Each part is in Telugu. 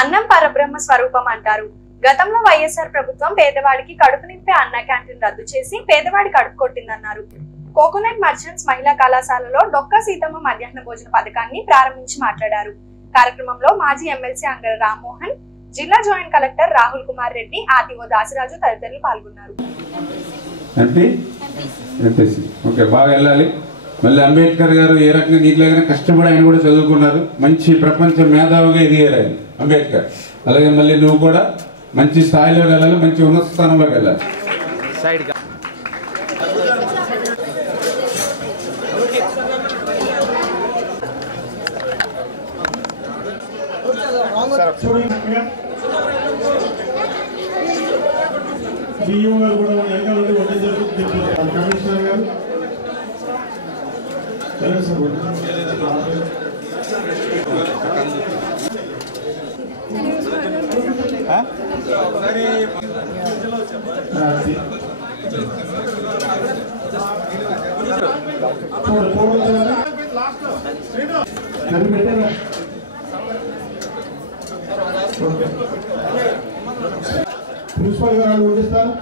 అన్నం పరబ్రహ్మ స్వరూపం అంటారు. గతంలో వైఎస్ఆర్ ప్రభుత్వం పేదవాడికి కడుపు నింపే అన్న క్యాంటీన్ రద్దు చేసి పేదవాడి కడుపు కొట్టిందన్నారు. కోకోనట్ మర్చెంట్స్ మహిళా కళాశాలలో డొక్కా సీతమ్మ మధ్యాహ్న భోజన పథకాన్ని ప్రారంభించి మాట్లాడారు. కార్యక్రమంలో మాజీ ఎమ్మెల్సీ అంగర రామ్మోహన్, జిల్లా joint collector Rahul Kumar Reddy, RTO Dasaraju తదితరులు పాల్గొన్నారు. మళ్ళీ అంబేద్కర్ గారు ఏ రకంగా నీటిలాగానే కష్టపడి ఆయన కూడా చదువుకున్నారు. మంచి ప్రపంచ మేధావిగా ఎదిగారు ఆయన అంబేద్కర్. అలాగే మళ్ళీ నువ్వు కూడా మంచి స్థాయిలో వెళ్ళాలి, మంచి ఉన్నత స్థానంలోకి వెళ్ళాలి. ప్రిన్సిపల్ గారు వడ్డిస్తారు.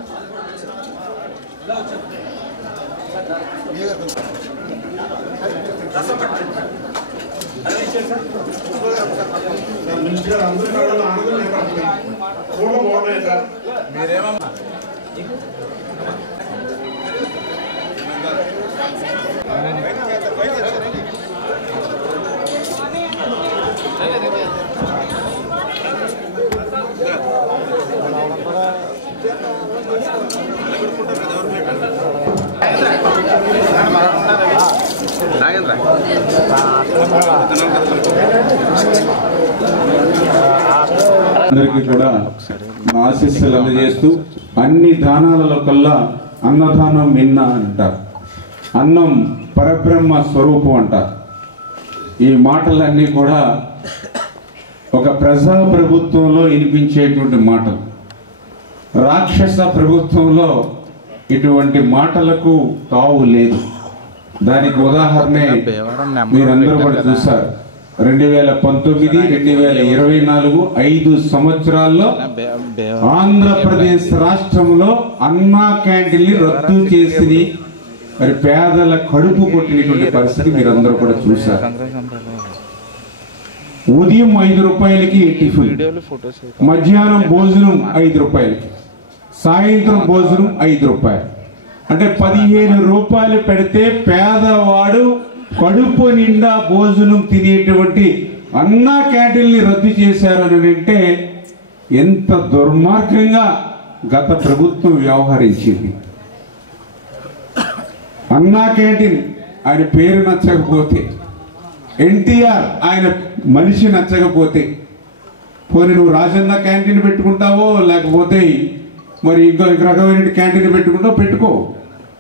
అందరికీ కూడా ఆశీస్సులు అందజేస్తూ అన్ని దానాలలో కల్లా అన్నదానం మిన్న అంటారు. అన్నం పరబ్రహ్మ స్వరూపం అంటారు. ఈ మాటలన్నీ కూడా ఒక ప్రజా ప్రభుత్వంలో వినిపించేటువంటి మాటలు. రాక్షస ప్రభుత్వంలో ఇటువంటి మాటలకు తావు లేదు. దానికి ఉదాహరణే మీరందరూ కూడా చూశారు. 2019, 2024 5 సంవత్సరాల్లో ఆంధ్రప్రదేశ్ రాష్ట్రంలో అన్నా క్యాంటీన్లు రద్దు చేసి మరి పేదల కడుపు కొట్టినటువంటి పరిస్థితి మీరందరూ కూడా చూశారు. ఉదయం 5 రూపాయలకి టిఫిన్, మధ్యాహ్నం భోజనం 5 రూపాయలకి, సాయంత్రం భోజనం 5 రూపాయలు. అంటే 15 రూపాయలు పెడితే పేదవాడు కడుపు నిండా భోజనం తినేటువంటి అన్నా క్యాంటీన్ని రద్దు చేశారు అని అంటే ఎంత దుర్మార్గంగా గత ప్రభుత్వం వ్యవహరించింది. అన్నా క్యాంటీన్ ఆయన పేరు నచ్చకపోతే, ఎన్టీఆర్ ఆయన మనిషి నచ్చకపోతే, పోనీ నువ్వు రాజన్న క్యాంటీన్ పెట్టుకుంటావో లేకపోతే మరి ఇంకో రకమైన క్యాంటీన్ పెట్టుకుంటావో పెట్టుకో,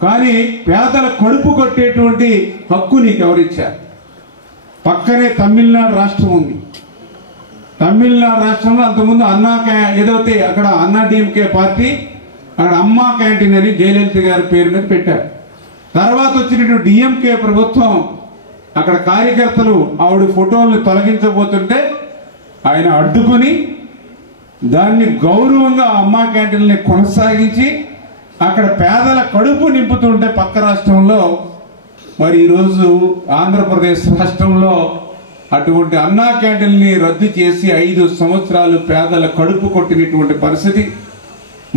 కానీ పేదల కడుపు కొట్టేటువంటి హక్కు నీకు ఎవరిచ్చారు? పక్కనే తమిళనాడు రాష్ట్రం ఉంది. తమిళనాడు రాష్ట్రంలో అంతకుముందు ఏదైతే అక్కడ అన్నా డిఎంకే పార్టీ అక్కడ అమ్మా క్యాంటీన్ అని జయలలిత గారి పేరు మీద పెట్టారు. తర్వాత వచ్చినటువంటి డిఎంకే ప్రభుత్వం అక్కడ కార్యకర్తలు ఆవిడ ఫోటోలను తొలగించబోతుంటే ఆయన అడ్డుకొని దాన్ని గౌరవంగా అమ్మా క్యాంటీన్ని కొనసాగించి అక్కడ పేదల కడుపు నింపుతుంటే పక్క రాష్ట్రంలో మరి ఈరోజు ఆంధ్రప్రదేశ్ రాష్ట్రంలో అటువంటి అన్నా క్యాంటీన్ని రద్దు చేసి 5 సంవత్సరాలు పేదల కడుపు కొట్టినటువంటి పరిస్థితి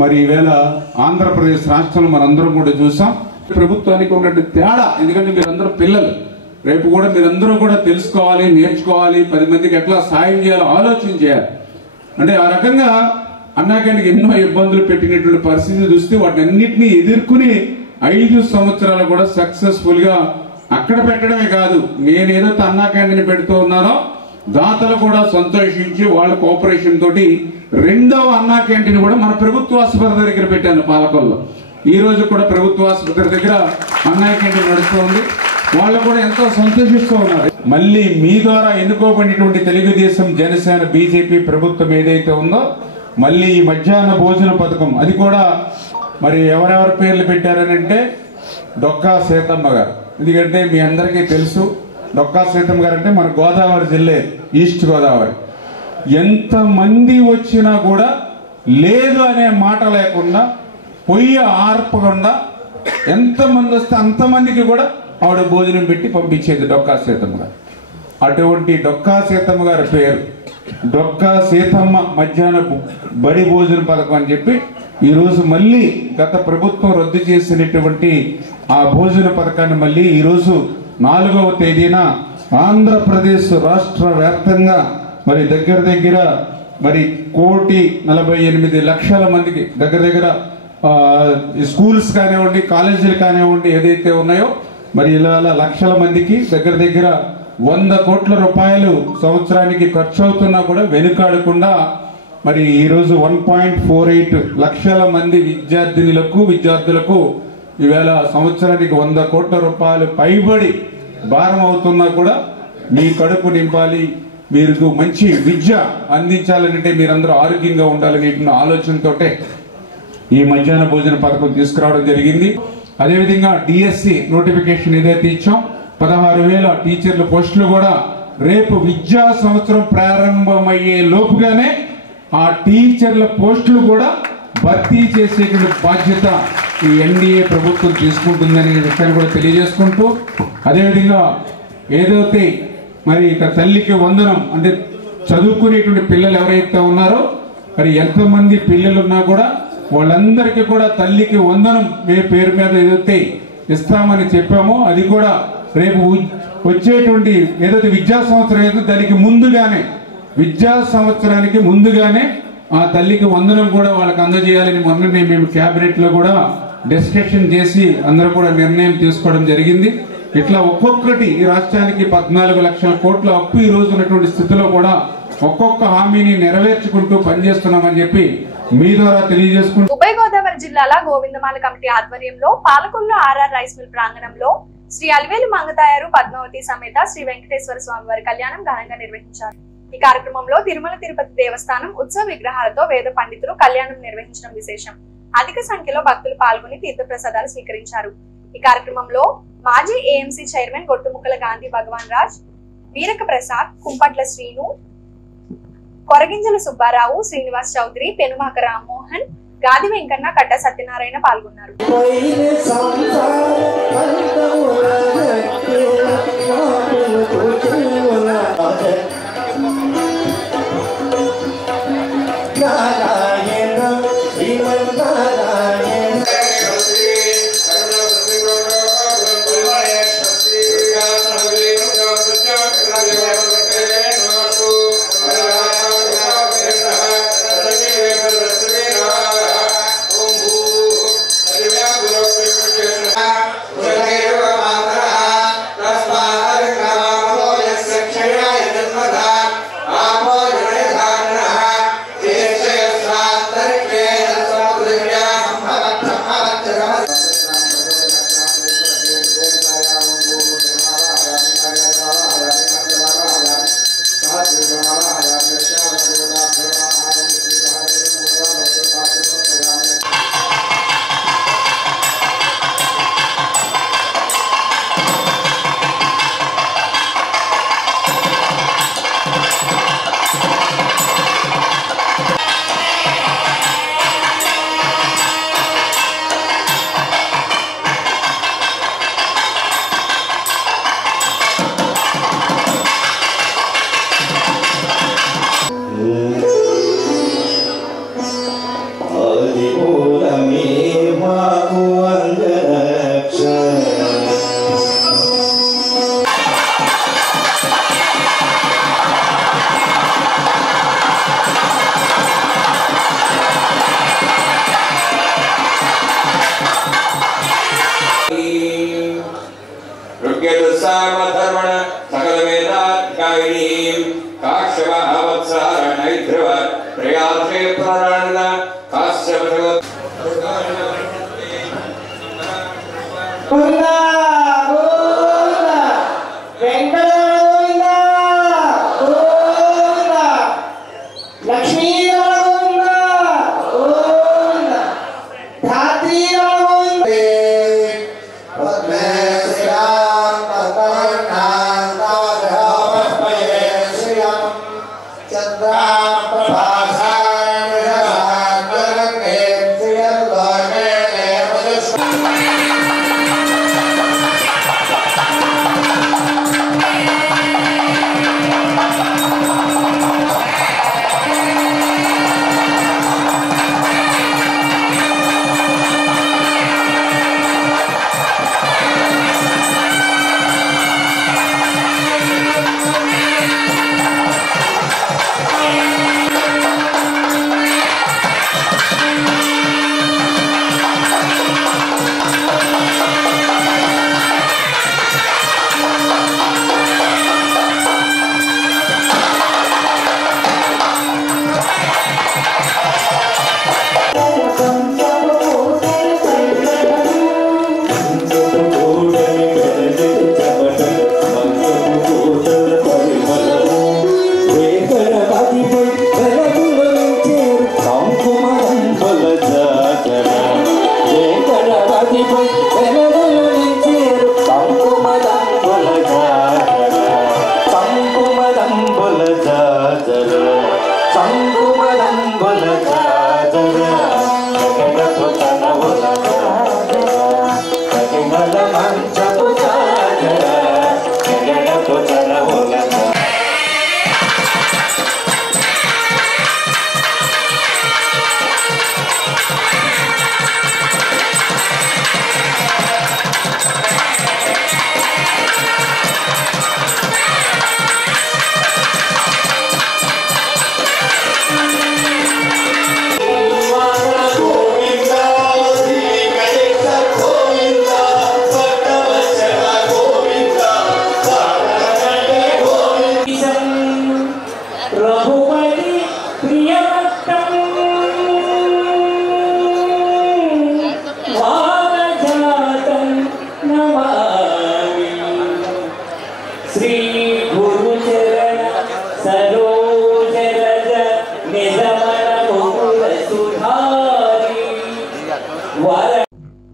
మరి ఈవేళ ఆంధ్రప్రదేశ్ రాష్ట్రంలో మనందరం కూడా చూసాం. ప్రభుత్వానికి ఉన్నటువంటి తేడా, ఎందుకంటే మీరందరూ పిల్లలు, రేపు కూడా మీరందరూ కూడా తెలుసుకోవాలి, నేర్చుకోవాలి, 10 మందికి ఎట్లా సాయం చేయాలో ఆలోచన చేయాలి. అంటే ఆ రకంగా అన్నా క్యాంటీన్కి ఎన్నో ఇబ్బందులు పెట్టినటువంటి పరిస్థితి చూస్తే వాటినన్నింటినీ ఎదుర్కొని 5 సంవత్సరాలు కూడా సక్సెస్ఫుల్ గా అక్కడ పెట్టడమే కాదు, నేనేదైతే అన్నా క్యాంటీన్ పెడుతూ ఉన్నానో దాతలు కూడా సంతోషించి వాళ్ళ కోఆపరేషన్ తోటి 2వ అన్నా క్యాంటీన్ కూడా మన ప్రభుత్వ ఆసుపత్రి దగ్గర పెట్టాను పాలకొల్లో. ఈ రోజు కూడా ప్రభుత్వ ఆసుపత్రి దగ్గర అన్నా క్యాంటీన్ నడుస్తుంది. వాళ్ళు కూడా ఎంతో సంతోషిస్తూ ఉన్నారు. మళ్ళీ మీ ద్వారా ఎన్నుకోబడినటువంటి తెలుగుదేశం, జనసేన, బీజేపీ ప్రభుత్వం ఏదైతే ఉందో మళ్ళీ ఈ మధ్యాహ్న భోజన పథకం అది కూడా మరి ఎవరెవరి పేర్లు పెట్టారని అంటే డొక్కా సీతమ్మ గారు. ఎందుకంటే మీ అందరికీ తెలుసు డొక్కా సీతమ్మ గారు అంటే మన గోదావరి జిల్లా, ఈస్ట్ గోదావరి. ఎంతమంది వచ్చినా కూడా లేదు అనే మాట లేకుండా, పొయ్యి ఆర్పకుండా, ఎంతమంది వస్తే అంతమందికి కూడా ఆవిడ భోజనం పెట్టి పంపించేది డొక్కా సీతమ్మ గారు. అటువంటి డొక్కా సీతమ్మ గారి పేరు డొక్కా సీతమ్మ మధ్యాహ్న బడి భోజన పథకం అని చెప్పి ఈరోజు మళ్ళీ గత ప్రభుత్వం రద్దు చేసినటువంటి ఆ భోజన పథకాన్ని మళ్ళీ ఈరోజు 4వ తేదీన ఆంధ్రప్రదేశ్ రాష్ట్ర వ్యాప్తంగా మరి దగ్గర మరి 1,48,00,000 మందికి దగ్గర స్కూల్స్ కానివ్వండి, కాలేజీలు కానివ్వండి, ఏదైతే ఉన్నాయో మరి ఇలా లక్షల మందికి దగ్గర 100 కోట్ల రూపాయలు సంవత్సరానికి ఖర్చు అవుతున్నా కూడా వెనుకాడకుండా మరి ఈరోజు 1.48 లక్షల మంది విద్యార్థులకు ఈవేళ సంవత్సరానికి 100 కోట్ల రూపాయలు పైబడి భారం అవుతున్నా కూడా మీ కడుపు నింపాలి, మీరు మంచి విద్య అందించాలంటే మీరందరూ ఆరోగ్యంగా ఉండాలనే ఆలోచనతోటే ఈ మధ్యాహ్న భోజన పథకం తీసుకురావడం జరిగింది. అదేవిధంగా డిఎస్సి నోటిఫికేషన్ ఏదైతే ఇచ్చాం 16,000 టీచర్ల పోస్టులు కూడా రేపు విద్యా సంవత్సరం ప్రారంభమయ్యే లోపుగానే ఆ టీచర్ల పోస్టులు కూడా భర్తీ చేసేటువంటి బాధ్యత ఈ ఎన్డీఏ ప్రభుత్వం తీసుకుంటుందనే విషయాన్ని కూడా తెలియజేసుకుంటూ, అదేవిధంగా ఏదైతే మరి ఇక తల్లికి వందనం అంటే చదువుకునేటువంటి పిల్లలు ఎవరైతే ఉన్నారో మరి ఎంతమంది పిల్లలు ఉన్నా కూడా వాళ్ళందరికీ కూడా తల్లికి వందనం పేరు మీద ఏదైతే ఇస్తామని చెప్పామో అది కూడా రేపు వచ్చేటువంటి ఏదైతే విద్యా సంవత్సరం ఏదో దానికి ముందుగానే విద్యా సంవత్సరానికి ముందుగానే ఆ తల్లికి వందనం కూడా వాళ్ళకి అందజేయాలని మొన్ననే మేము క్యాబినెట్ లో కూడా డిస్కషన్ చేసి అందరూ కూడా నిర్ణయం తీసుకోవడం జరిగింది. ఇట్లా ఒక్కొక్కటి ఈ రాష్ట్రానికి 14 లక్షల కోట్ల అప్పు ఈ రోజు ఉన్నటువంటి స్థితిలో కూడా ఒక్కొక్క హామీని నెరవేర్చుకుంటూ పనిచేస్తున్నామని చెప్పి మీ ద్వారా తెలియజేసుకుంటూ ఉభయ గోదావరి జిల్లాల గోవిందమాల కమిటీ ఆధ్వర్యంలో పాలకొల్లు ఆర్ఆర్ రైస్ మిల్ ప్రాంగణంలో శ్రీ అలివేలు మంగతాయారు పద్మావతి సమేత శ్రీ వెంకటేశ్వర స్వామి వారి కళ్యాణం ఘనంగా నిర్వహించారు. ఈ కార్యక్రమంలో తిరుమల తిరుపతి దేవస్థానం ఉత్సవ విగ్రహాలతో వేద పండితులు కళ్యాణం నిర్వహించడం విశేషం. అధిక సంఖ్యలో భక్తులు పాల్గొని తీర్థప్రసాదాలు స్వీకరించారు. ఈ కార్యక్రమంలో మాజీ ఏఎంసీ చైర్మన్ గొట్టుముక్కల గాంధీ భగవాన్ రాజ్, వీరక ప్రసాద్, కుంపట్ల శ్రీను, కొరగింజల సుబ్బారావు, శ్రీనివాస్ చౌదరి, పెనుమాక రామ్మోహన్, గాది వెంకన్న, కట్ట సత్యనారాయణ పాల్గొన్నారు. Ram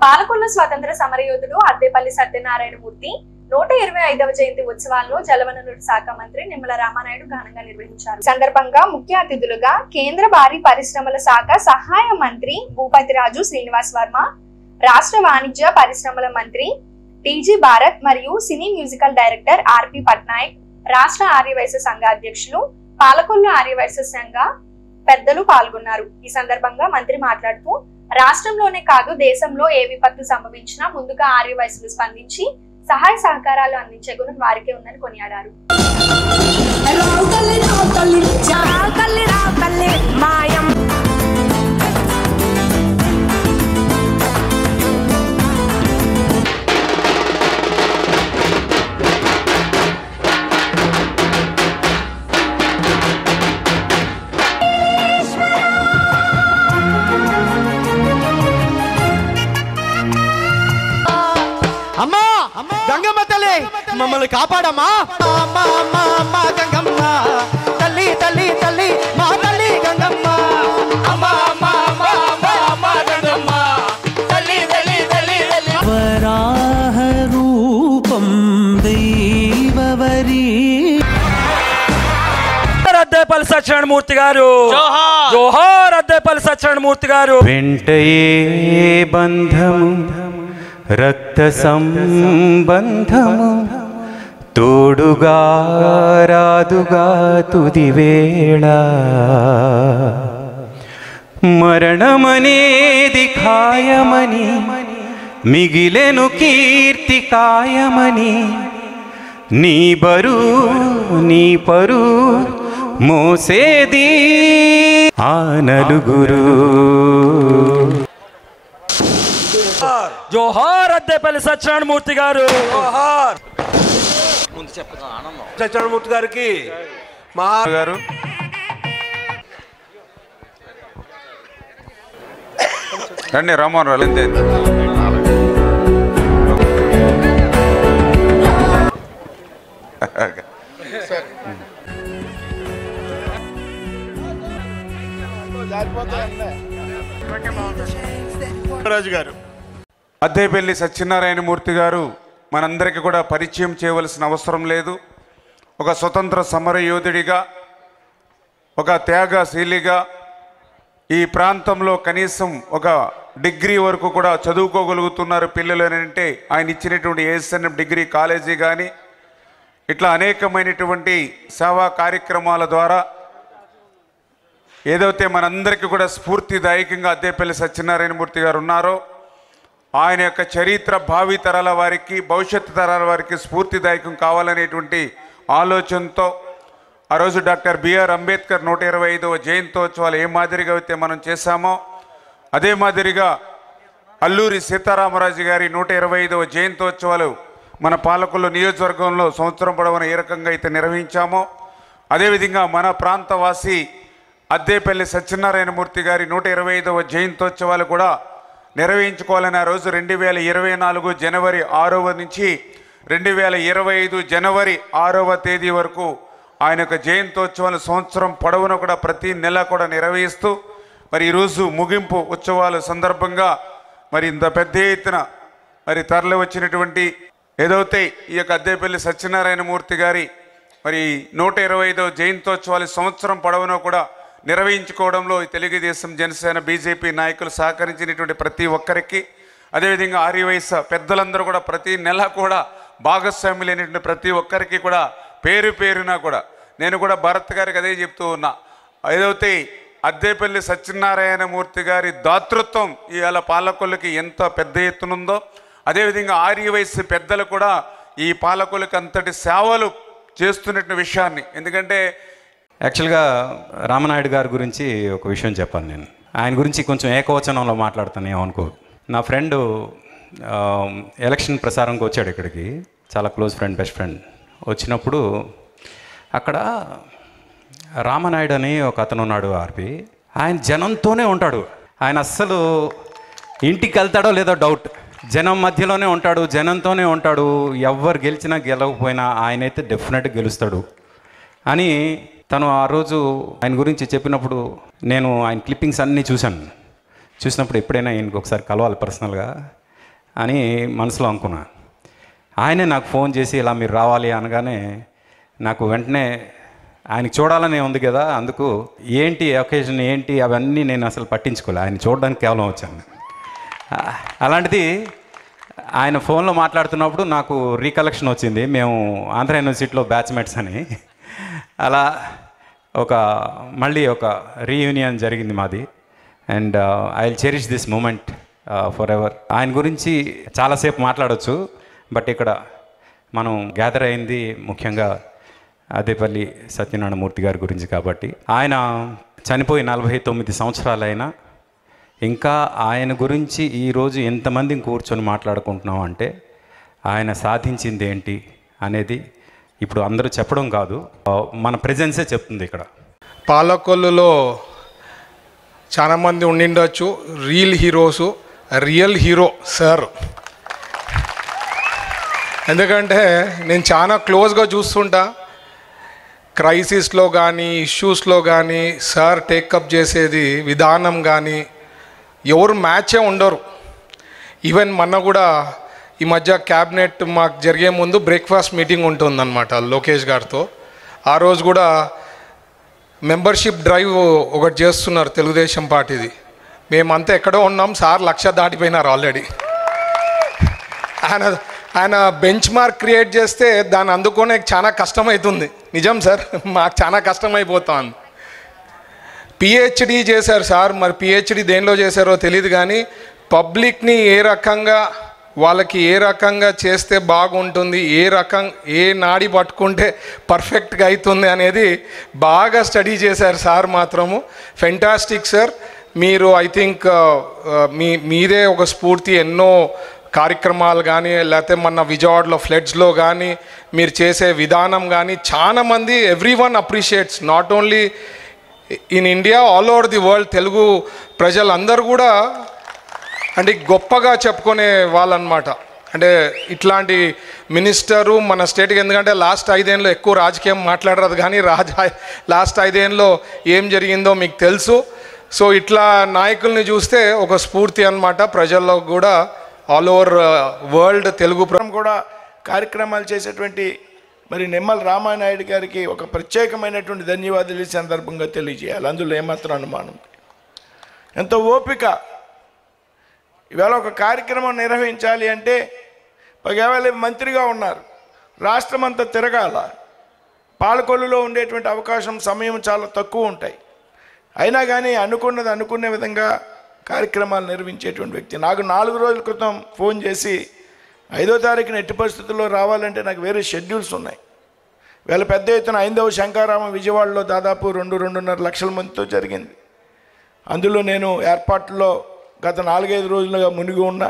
పాలకొల్లు స్వతంత్ర సమరయోధుడు అద్దేపల్లి సత్యనారాయణమూర్తి 125వ జయంతి ఉత్సవాలను జలవనరుల శాఖ మంత్రి నిమ్మల రామానాయుడు ఘనంగా నిర్వహించారు. సందర్భంగా ముఖ్య అతిథులుగా కేంద్ర భారీ పరిశ్రమల శాఖ సహాయ మంత్రి భూపతిరాజు శ్రీనివాస్ వర్మ, రాష్ట్ర వాణిజ్య పరిశ్రమల మంత్రి టీజీ భారత్ మరియు సినీ మ్యూజికల్ డైరెక్టర్ ఆర్పి పట్నాయక్, రాష్ట్ర ఆర్యవైశ్య సంఘ అధ్యక్షులు, పాలకొల్లు ఆర్యవైశ్య సంఘ పెద్దలు పాల్గొన్నారు. ఈ సందర్భంగా మంత్రి మాట్లాడుతూ రాష్ట్రంలోనే కాదు దేశంలో ఏ విపత్తు సంభవించినా ముందుగా ఆర్యవైశ్యులు స్పందించి సహాయ సహకారాలు అందించే గుణం వారికే ఉందని కొనియాడారు. అమ్మా గంగమ్మ తల్లి మమ్మల్ని కాపాడమ్మా. అమ్మా అమ్మా అమ్మా గంగమ్మ తల్లి తల్లి తల్లి మా తల్లి గంగమ్మ. అమ్మా అమ్మా అమ్మా అమ్మా అమ్మా గంగమ్మ తల్లి తల్లి తల్లి తల్లి. వరాహ రూపం దైవవరీ. అద్దేపల్లి సత్యనారాయణమూర్తి గారు జోహార్. అద్దేపల్లి సత్యనారాయణమూర్తి గారు. వెంటయే బంధము రక్త సంబంధము తోడుగా రాదుగా తుదివేళ. మరణమనేది ఖాయమని మిగిలెను కీర్తి కాయమని. నీ బరు నీ పరు మోసేది ఆ నలుగురు. జోహార్ అద్దేపల్లి సత్యనారాయణమూర్తి గారు. జోహార్. సత్యనారాయణమూర్తి గారికి గారు రండి రామోహన్ రావు రాజు గారు. అద్దేపల్లి సత్యనారాయణమూర్తి గారు మనందరికీ కూడా పరిచయం చేయవలసిన అవసరం లేదు. ఒక స్వతంత్ర సమరయోధుడిగా ఒక త్యాగశీలిగా ఈ ప్రాంతంలో కనీసం ఒక డిగ్రీ వరకు కూడా చదువుకోగలుగుతున్నారు పిల్లలు అని అంటే ఆయన ఇచ్చినటువంటి ఏఎస్ఎన్ఎం డిగ్రీ కాలేజీ కానీ ఇట్లా అనేకమైనటువంటి సేవా కార్యక్రమాల ద్వారా ఏదైతే మనందరికీ కూడా స్ఫూర్తిదాయకంగా అద్దేపల్లి సత్యనారాయణమూర్తి గారు ఉన్నారో ఆయన యొక్క చరిత్ర భావి తరాల వారికి భవిష్యత్తు తరాల వారికి స్ఫూర్తిదాయకం కావాలనేటువంటి ఆలోచనతో ఆ రోజు డాక్టర్ బిఆర్ అంబేద్కర్ 125వ జయంతోత్సవాలు ఏ మాదిరిగా అయితే మనం చేశామో అదే మాదిరిగా అల్లూరి సీతారామరాజు గారి 125వ జయంతోత్సవాలు మన పాలకొల్లు నియోజకవర్గంలో సంవత్సరం పొడవున ఏ రకంగా అయితే నిర్వహించామో అదేవిధంగా మన ప్రాంతవాసి అద్దేపల్లి సత్యనారాయణమూర్తి గారి 125వ జయంతోత్సవాలు కూడా నిర్వహించుకోవాలని ఆ రోజు 2024 జనవరి 6వ నుంచి 2025 జనవరి 6వ తేదీ వరకు ఆయన యొక్క జయంతోత్సవాలు సంవత్సరం పొడవున కూడా ప్రతి నెల కూడా నిర్వహిస్తూ మరి ఈరోజు ముగింపు ఉత్సవాల సందర్భంగా మరి ఇంత పెద్ద ఎత్తున మరి తరలి వచ్చినటువంటి ఏదైతే ఈ యొక్క అద్దేపల్లి సత్యనారాయణమూర్తి గారి మరి 125వ జయంతోత్సవాలు సంవత్సరం పొడవున కూడా నిర్వహించుకోవడంలో తెలుగుదేశం జనసేన బీజేపీ నాయకులు సహకరించినటువంటి ప్రతి ఒక్కరికి అదేవిధంగా ఆర్యవైశ్య పెద్దలందరూ కూడా ప్రతి నెల కూడా భాగస్వాములైనటువంటి ప్రతి ఒక్కరికి కూడా పేరు పేరున కూడా నేను కూడా భరత్ గారికి అదే చెప్తూ ఉన్నా ఏదైతే అద్దేపల్లి సత్యనారాయణమూర్తి గారి దాతృత్వం ఇవాళ పాలకొల్లుకి ఎంత పెద్ద ఎత్తునుందో అదేవిధంగా ఆర్యవైశ్య పెద్దలు కూడా ఈ పాలకొల్లుకి అంతటి సేవలు చేస్తున్న విషయాన్ని ఎందుకంటే యాక్చువల్గా రామనాయుడు గారి గురించి ఒక విషయం చెప్పాను నేను ఆయన గురించి కొంచెం ఏకవచనంలో మాట్లాడుతాను ఏమనుకో నా ఫ్రెండు ఎలక్షన్ ప్రసారంకి వచ్చాడు ఇక్కడికి చాలా క్లోజ్ ఫ్రెండ్ బెస్ట్ ఫ్రెండ్ వచ్చినప్పుడు అక్కడ రామనాయుడు అని ఒక అతను ఉన్నాడు ఆర్పి ఆయన జనంతోనే ఉంటాడు ఆయన అస్సలు ఇంటికి వెళ్తాడో లేదో డౌట్ జనం మధ్యలోనే ఉంటాడు జనంతోనే ఉంటాడు ఎవరు గెలిచినా గెలవకపోయినా ఆయనైతే డెఫినెట్గా గెలుస్తాడు అని తను ఆ రోజు ఆయన గురించి చెప్పినప్పుడు నేను ఆయన క్లిప్పింగ్స్ అన్నీ చూసినప్పుడు ఎప్పుడైనా ఆయనకు ఒకసారి కలవాలి పర్సనల్గా అని మనసులో అనుకున్నా ఆయనే నాకు ఫోన్ చేసి ఇలా మీరు రావాలి అనగానే నాకు వెంటనే ఆయనకి చూడాలనే ఉంది కదా అందుకు ఏంటి ఒకేజన్ ఏంటి అవన్నీ నేను అసలు పట్టించుకోలే ఆయన చూడడానికి కేవలం వచ్చాను అలాంటిది ఆయన ఫోన్లో మాట్లాడుతున్నప్పుడు నాకు రీకలెక్షన్ వచ్చింది మేము ఆంధ్ర యూనివర్సిటీలో బ్యాచ్మేట్స్ అని అలా మళ్ళీ ఒక రీయూనియన్ జరిగింది మాది and I will cherish this moment forever ఆయన గురించి చాలాసేపు మాట్లాడవచ్చు బట్ ఇక్కడ మనం గ్యాదర్ అయింది ముఖ్యంగా అద్దేపల్లి సత్యనారాయణమూర్తి గారి గురించి కాబట్టి ఆయన చనిపోయి 49 సంవత్సరాలైనా ఇంకా ఆయన గురించి ఈరోజు ఎంతమందిని కూర్చొని మాట్లాడుకుంటున్నాం అంటే ఆయన సాధించింది ఏంటి అనేది ఇప్పుడు అందరూ చెప్పడం కాదు మన ప్రెజెన్సే చెప్తుంది ఇక్కడ పాలకొల్లులో చాలామంది ఉండిండొచ్చు రియల్ హీరో సార్ ఎందుకంటే నేను చాలా క్లోజ్గా చూస్తుంటా క్రైసిస్లో కానీ ఇష్యూస్లో కానీ సార్ టేకప్ చేసేది విధానం కానీ ఎవరు మ్యాచే ఉండరు ఈవెన్ మొన్న కూడా ఈ మధ్య క్యాబినెట్ మాకు జరిగే ముందు బ్రేక్ఫాస్ట్ మీటింగ్ ఉంటుందన్నమాట లోకేష్ గారితో ఆ రోజు కూడా మెంబర్షిప్ డ్రైవ్ ఒకటి చేస్తున్నారు తెలుగుదేశం పార్టీది మేమంతా ఎక్కడో ఉన్నాం సార్ 1,00,000 దాటిపోయినారు ఆల్రెడీ ఆయన బెంచ్ మార్క్ క్రియేట్ చేస్తే దాన్ని అందుకోనే చాలా కష్టమవుతుంది నిజం సార్ మాకు చాలా కష్టమైపోతుంది పిహెచ్డి చేశారు సార్ మరి పిహెచ్డి దేనిలో చేశారో తెలియదు కానీ పబ్లిక్ని ఏ రకంగా వాళ్ళకి ఏ రకంగా చేస్తే బాగుంటుంది ఏ నాడి పట్టుకుంటే పర్ఫెక్ట్గా అవుతుంది అనేది బాగా స్టడీ చేశారు సార్ మాత్రము ఫెంటాస్టిక్ సార్ మీరు ఐ థింక్ మీదే ఒక స్ఫూర్తి ఎన్నో కార్యక్రమాలు కానీ లేకపోతే మన విజయవాడలో ఫ్లడ్స్లో కానీ మీరు చేసే విధానం కానీ చాలామంది everyone appreciates not only in India all over the world Telugu ప్రజలందరూ కూడా అంటే గొప్పగా చెప్పుకునే వాళ్ళనమాట అంటే ఇట్లాంటి మినిస్టరు మన స్టేట్కి ఎందుకంటే లాస్ట్ 5 ఏళ్ళలో ఎక్కువ రాజకీయం మాట్లాడరు కానీ లాస్ట్ 5 ఏళ్ళలో ఏం జరిగిందో మీకు తెలుసు సో ఇట్లా నాయకుల్ని చూస్తే ఒక స్ఫూర్తి అన్నమాట ప్రజల్లో కూడా ఆల్ ఓవర్ వరల్డ్ తెలుగు కూడా కార్యక్రమాలు చేసేటువంటి మరి నిమ్మల రామానాయుడు గారికి ఒక ప్రత్యేకమైనటువంటి ధన్యవాదాలు ఈ సందర్భంగా తెలియజేయాలి. అందులో ఏమాత్రం అనుమానం. ఎంతో ఓపిక. ఇవాళ ఒక కార్యక్రమం నిర్వహించాలి అంటే ఒకవేళ మంత్రిగా ఉన్నారు, రాష్ట్రం అంతా తిరగాల, పాలకొల్లులో ఉండేటువంటి అవకాశం సమయం చాలా తక్కువ ఉంటాయి. అయినా కానీ అనుకునే విధంగా కార్యక్రమాలు నిర్వహించేటువంటి వ్యక్తి. నాకు 4 రోజుల క్రితం ఫోన్ చేసి 5వ తారీఖున ఎట్టి పరిస్థితుల్లో రావాలంటే నాకు వేరే షెడ్యూల్స్ ఉన్నాయి. వీళ్ళ పెద్ద ఎత్తున 5వ శంకారామం విజయవాడలో దాదాపు 2-2.5 లక్షల మందితో జరిగింది. అందులో నేను ఏర్పాట్లలో గత 4-5 రోజులుగా మునిగి ఉన్నా.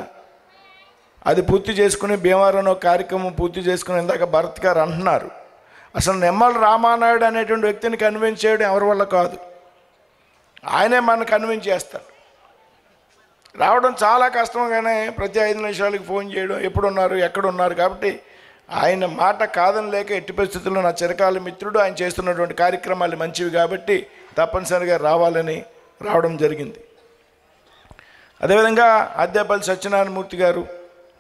అది పూర్తి చేసుకుని భీమవరంలో కార్యక్రమం పూర్తి చేసుకుని ఇందాక భరత్ గారు అంటున్నారు, అసలు నిమ్మల రామానాయుడు అనేటువంటి వ్యక్తిని కన్విన్స్ చేయడం ఎవరి వల్ల కాదు, ఆయనే మన కన్విన్స్ చేస్తాడు. రావడం చాలా కష్టంగానే ప్రతి 5 నిమిషాలకి ఫోన్ చేయడం, ఎప్పుడున్నారు ఎక్కడున్నారు. కాబట్టి ఆయన మాట కాదని లేక ఎట్టి పరిస్థితుల్లో నా చిరకాల మిత్రుడు, ఆయన చేస్తున్నటువంటి కార్యక్రమాలు మంచివి కాబట్టి తప్పనిసరిగా రావడం జరిగింది. అదేవిధంగా అద్దేపల్లి సత్యనారాయణమూర్తి గారు,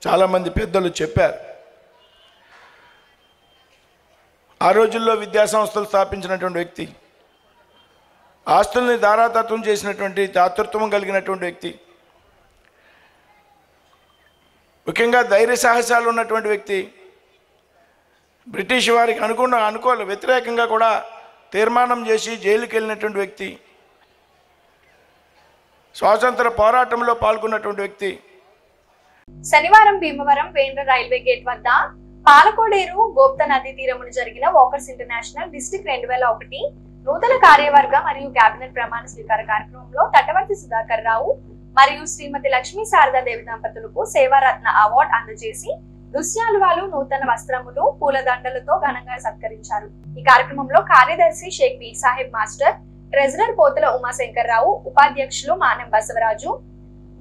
చాలామంది పెద్దలు చెప్పారు. ఆ రోజుల్లో విద్యాసంస్థలు స్థాపించినటువంటి వ్యక్తి, ఆస్తుల్ని ధారాతత్వం చేసినటువంటి దాతృత్వం కలిగినటువంటి వ్యక్తి, ముఖ్యంగా ధైర్య సాహసాలు ఉన్నటువంటి వ్యక్తి, బ్రిటిష్ వారికి వ్యతిరేకంగా కూడా తీర్మానం చేసి జైలుకి వెళ్ళినటువంటి వ్యక్తి, స్వాతంత్ర పోరాటంలో పాల్గొన్నటువంటి వ్యక్తి. శనివారం భీమవరం వేంద్ర రైల్వే గేట్ వద్ద పాలకోడేరు గోప్త నదీ తీరమున జరిగిన వాకర్స్ ఇంటర్నేషనల్ డిస్ట్రిక్ట్ 2001 నూతన కార్యవర్గ మరియు కేబినెట్ ప్రమాణ స్వీకార కార్యక్రమంలో తటవర్తి సుధాకర్ రావు మరియు శ్రీమతి లక్ష్మీ శారదాదేవి దంపతులకు సేవారత్న అవార్డు అందజేసి దుశ్యాలువాలు, నూతన వస్త్రములు, పూలదండలతో ఘనంగా సత్కరించారు. ఈ కార్యక్రమంలో కార్యదర్శి షేక్ వీర్ సాహెబ్ మాస్టర్, ట్రెజరర్ పోతుల ఉమాశంకర్ రావు, ఉపాధ్యక్షులు మానెం బసవరాజు,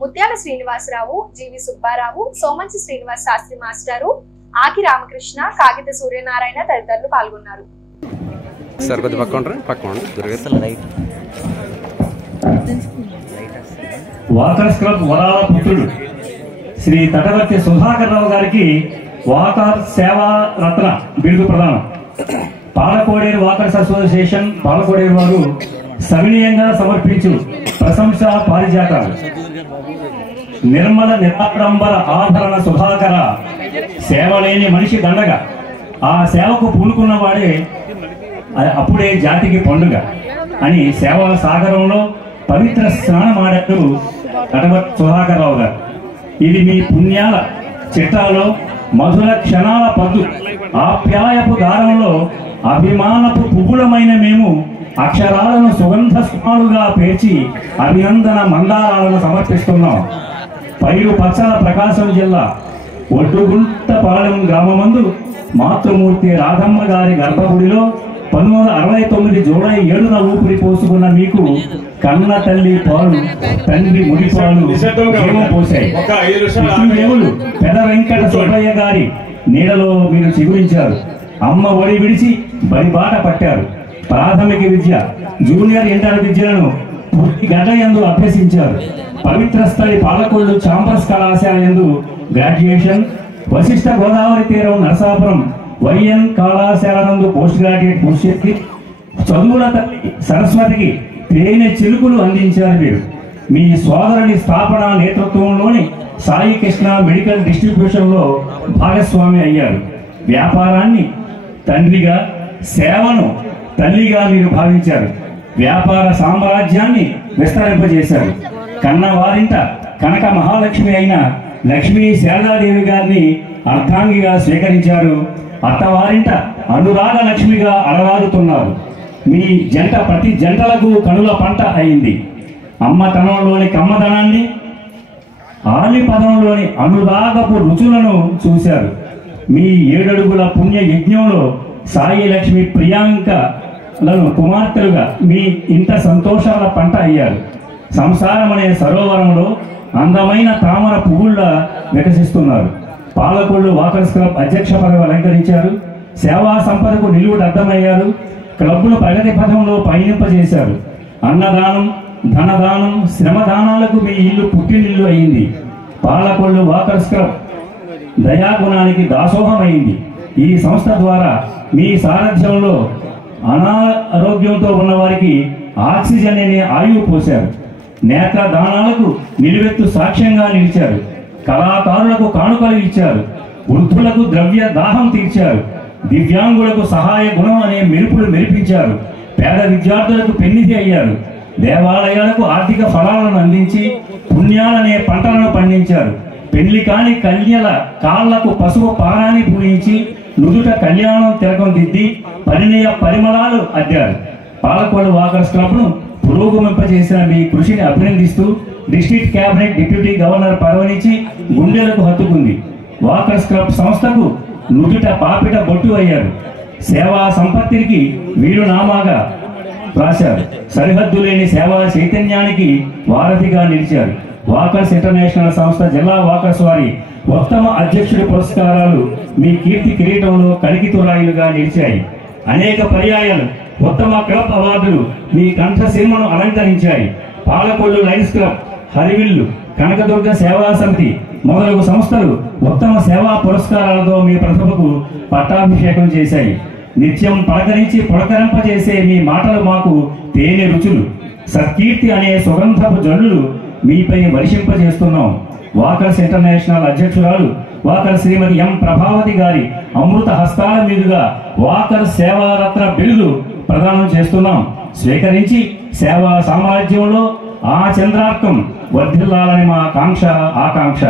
ముత్యాల శ్రీనివాసరావు, జీవి సుబ్బారావు, సోమంచి శ్రీనివాస్ శాస్త్రి మాస్టారు, ఆకి రామకృష్ణ, కాగిత సూర్యనారాయణ తదితరులు పాల్గొన్నారు. వాకర్స్ క్లబ్ వరాల పుత్రుడు శ్రీ తటవర్తి సుధాకర్ రావు గారికి వాకర్ సేవా రత్న బిరుదు ప్రదానం. పాలకోడేరు వాకర్స్ అసోసియేషన్ పాలకోడేరు వారు సవినీయంగా సమర్పించు ప్రశంసా పారిజాతాలు. నిర్మల నిరాడంబర ఆభరణ సుధాకర, సేవ లేని మనిషి దండగా, ఆ సేవకు పూనుకున్న వాడే అప్పుడే జాతికి పండుగ అని సేవల సాగరంలో పవిత్ర స్నానమాడారు తటవర్తి సుధాకర్ రావు గారు. ఇది మీ పుణ్యాల చిట్టాలో మధుర క్షణాల పద్దు, ఆప్యాయపు దారంలో అభిమానపు పువ్వులమైన మేము అక్షరాలను సుగంధ స్మాలుగా పేర్చి అభినందన మందారాలను సమర్పిస్తున్నాం. పైరు పచ్చల ప్రకాశం జిల్లా ఒడ్డుగుంటపాలెం గ్రామమందు మాతృమూర్తి రాధమ్మ గారి గర్భగుడిలో 1969 జూలై 7న ఊపిరి పోసుకున్న మీకు కన్న తల్లి పాలు, తండ్రి ముడిపాలు జీవం పోశాయి. దేవుడు పెద వెంకట సుబ్బయ్య గారి నీడలో మీరు చిగురించారు. అమ్మ ఒడి విడిచి బడిబాట పట్టారు. ప్రాథమిక విద్య, జూనియర్ ఇంటర్ విద్యలను పూర్తి గడ్డయందు అభ్యసించారు. పవిత్ర స్థలి పాలకొల్లు చాంబర్స్ కళాశాల యందు గ్రాడ్యుయేషన్, వశిష్ఠ గోదావరి తీరం నరసాపురం వైఎన్ కళాశాల నందు పోస్ట్ గ్రాడ్యుయేట్ పూర్తి. చదువుల తల్లి సరస్వతికి తేనె చిలుకులు అందించారు మీరు. మీ సోదరుని స్థాపన నేతృత్వంలోని సాయి కృష్ణ మెడికల్ డిస్ట్రిబ్యూషన్ లో భాగస్వామి అయ్యారు. వ్యాపారాన్ని తండ్రిగా, సేవను తల్లిగా మీరు భావించారు. వ్యాపార సామ్రాజ్యాన్ని విస్తరింపజేశారు. కన్నవారింట కనక మహాలక్ష్మి అయిన లక్ష్మీ శారదాదేవి గారిని అర్ధాంగిగా స్వీకరించారు. అత్తవారింట అనురాగ లక్ష్మిగా అలరారుతున్నారు. మీ జంట ప్రతి జంటలకు కనుల పంట అయింది. అమ్మతనంలోని కమ్మదనాన్ని, ఆలి పదంలోని అనురాగపు రుచులను చూశారు. మీ 7 అడుగుల పుణ్య యజ్ఞంలో సాయి లక్ష్మి ప్రియాంకలను కుమార్తెలుగా మీ ఇంట సంతోషాల పంట అయ్యారు. సంసారం అనే సరోవరంలో అందమైన తామర పువ్వుల్లా వికసిస్తున్నారు. పాలకొల్లు వాకర్స్ క్లబ్ అధ్యక్ష పదవి అలంకరించారు. సేవా సంపదకు నిలువుడద్దమయ్యారు. క్లబ్ను ప్రగతి పథంలో పయనింపజేశారు. అన్నదానం, ధనదానం, శ్రమదానాలకు మీ ఇల్లు పుట్టినిల్లు అయింది. పాలకొల్లు వాకర్స్ క్లబ్ దయాగుణానికి దాసోహమైంది. ఈ సంస్థ ద్వారా మీ సారథ్యంలో అనారోగ్యంతో ఉన్న వారికి ఆక్సిజన్ అనే ఆయువు పోశారు. నేత్ర దానాలకు నిలువెత్తు సాక్ష్యంగా నిలిచారు. కళాకారులకు కానుకలు ఇచ్చారు. వృద్ధులకు ద్రవ్య దాహం తీర్చారు. దివ్యాంగులకు సహాయ గుణం అనే మెరుపులు మెరిపించారు. పేద విద్యార్థులకు పెన్నిధి అయ్యారు. దేవాలయాలకు ఆర్థిక ఫలాలను అందించి పుణ్యాలనే పంటలను పండించారు. పెళ్లి కాని కన్యల కాళ్లకు పసుపు పారాన్ని పూయించి నుదుట కళ్యాణం తిలకం దిద్ది పరిణయ పరిమళాలు అద్దారు. పాలకోడు వాకర్స్ క్లబ్ను పురోగమింపజేసిన మీ కృషిని అభినందిస్తూ డిస్ట్రిక్ట్ కేబినెట్ డిప్యూటీ గవర్నర్ పదవినిచ్చి గుండెలకు హత్తుకుంది. వాకర్స్ క్లబ్ సంస్థకు నుదుట పాపిట బొట్టు అయ్యారు. సేవా సంపత్తికి వీరునామాగా రాశారు. సరిహద్దు లేని సేవా చైతన్యానికి వారధిగా నిలిచారు. వాకర్స్ ఇంటర్నేషనల్ సంస్థ జిల్లా వాకర్స్ వారి ఉత్తమ అధ్యక్షుడి పురస్కారాలు మీ కీర్తి కిరీటంలో కలికితురాయిలుగా నిలిచాయి. అనేక పర్యాయాలు ఉత్తమ క్లబ్ అవార్డులు మీ కంఠసీమను అలంకరించాయి. పాలకొల్లు లయన్స్ క్లబ్, హరివిల్లు, కనకదుర్గ సేవా సమితి మొదలగు సంస్థలు ఉత్తమ సేవా పురస్కారాలతో మీ ప్రతిభకు పట్టాభిషేకం చేశాయి. నిత్యం పలకరించి పులకరింపజేసే మీ మాటలు మాకు తేనె రుచులు. సత్కీర్తి అనే సుగంధపు జల్లులు మీపై వర్షింపజేస్తున్నాం. వాకర్స్ ఇంటర్నేషనల్ అధ్యక్షురాలు వాకర్ శ్రీమతి ఎం ప్రభావతి గారి అమృత హస్తాల మీదుగా వాకర్ సేవారత్న బిరుదు ప్రదానం చేస్తున్నాం. స్వీకరించి సేవా సామ్రాజ్యంలో ఆ చంద్రార్కం వర్ధిల్లాలని మా ఆకాంక్ష.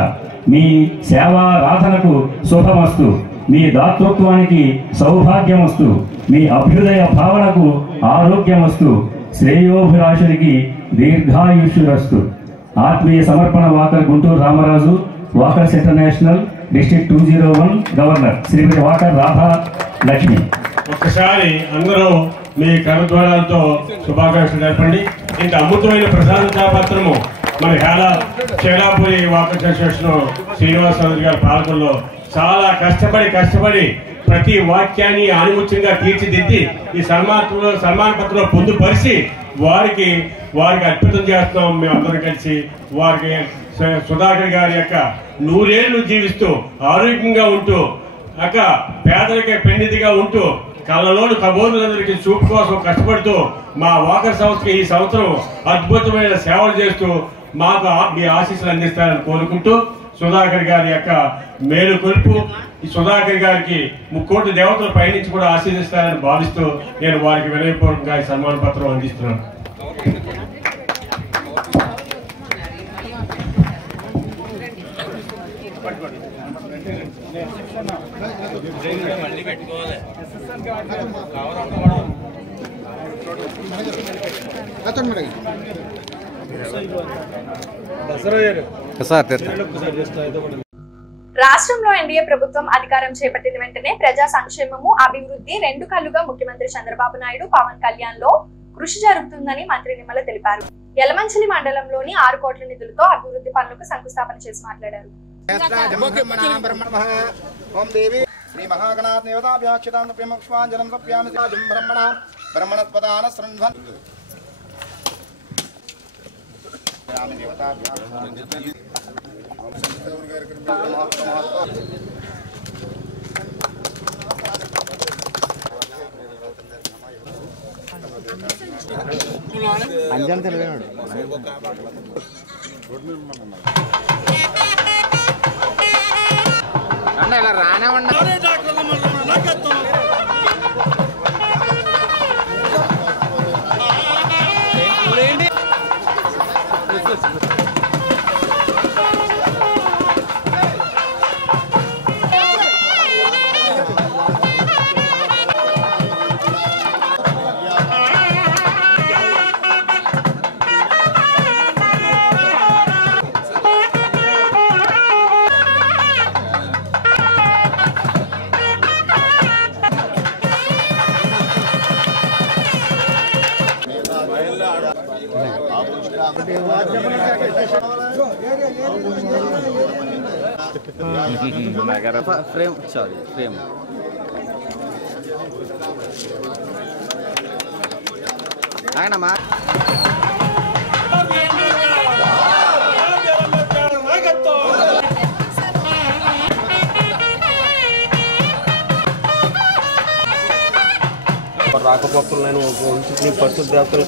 మీ సేవా రాధనకు శుభమస్తు. మీ దాతృత్వానికి సౌభాగ్యమస్తు. మీ అభ్యుదయ భావనకు ఆరోగ్యమస్తు. శ్రేయోభిలాషునికి దీర్ఘాయుష్యురస్తు. ఆత్మీయ సమర్పణ walker Guntur Ramaraju, walkers international district 201 governor Srimati walker Radha Lakshmi. ఒక్కసారి అందరూ మీ కరద్వారాలతో శుభాకాంక్షలు తెలపండి. ఇంత అద్భుతమైన ప్రశాంత పత్రము మన చేలాపూరి వాకర్ అసోసియేషన్ శ్రీనివాస్ చౌదరి గారి పాలకుల్లో చాలా కష్టపడి ప్రతి వాక్యాన్ని ఆనిముత్యంగా తీర్చిదిద్ది ఈ సన్మాన పత్రంలో పొందుపరిచి వారికి అద్భుతం చేస్తున్నాం. మేమందరం కలిసి వారికి సుధాకర్ గారి యొక్క 100 ఏళ్లు జీవిస్తూ ఆరోగ్యంగా ఉంటూ పేదరిక పెన్నిధిగా ఉంటూ కళ్ళలోని కబోదులందరికీ చూపు కోసం కష్టపడుతూ మా వాకర్ సంస్థకి ఈ సంవత్సరం అద్భుతమైన సేవలు చేస్తూ మాకు మీ ఆశీస్సులు అందిస్తారని కోరుకుంటూ సుధాకర్ గారి యొక్క మేలు కొలుపు ఈ సుధాకర్ గారికి 3 కోట్ల దేవతల పైనుంచి కూడా ఆశీర్దిస్తారని భావిస్తూ నేను వారికి వినయపూర్వకంగా ఈ సన్మాన పత్రం అందిస్తున్నాను. రాష్ట్రంలో ఎన్డీఏ ప్రభుత్వం అధికారం చేపట్టిన వెంటనే ప్రజా సంక్షేమము, అభివృద్ధి 2 కళ్లుగా ముఖ్యమంత్రి చంద్రబాబు నాయుడు, పవన్ కళ్యాణ్ లో కృషి జరుగుతుందని మంత్రి నిమ్మల తెలిపారు. యలమంచిలి మండలంలోని 6 కోట్ల నిధులతో అభివృద్ధి పనులకు శంకుస్థాపన చేసి మాట్లాడారు. అంజన్ తెలియనాడు అన్న ఇలా రానే ఉన్నా फ्रेम सॉरी फ्रेम आना मा రాకపోతున్నాను నీ పరిశుద్ధ దేవతలు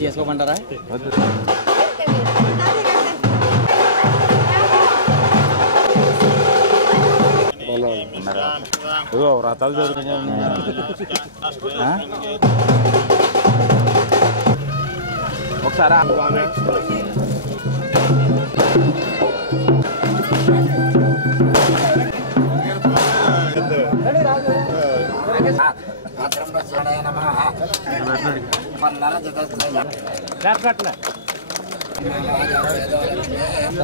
చేసుకోమంటారా? వ్రతాలు ఒకసారి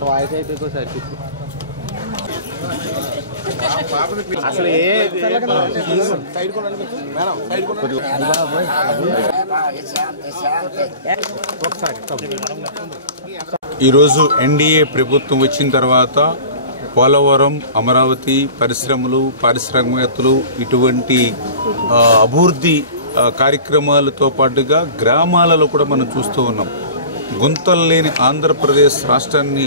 వాయిస్ అయిపోయి సార్ అసలు ఈరోజు ఎన్డీఏ ప్రభుత్వం వచ్చిన తర్వాత పోలవరం, అమరావతి పరిశ్రమలు, పారిశ్రామికవేత్తలు ఇటువంటి అభివృద్ధి కార్యక్రమాలతో పాటుగా గ్రామాలలో కూడా మనం చూస్తూ ఉన్నాం. గుంతలు లేని ఆంధ్రప్రదేశ్ రాష్ట్రాన్ని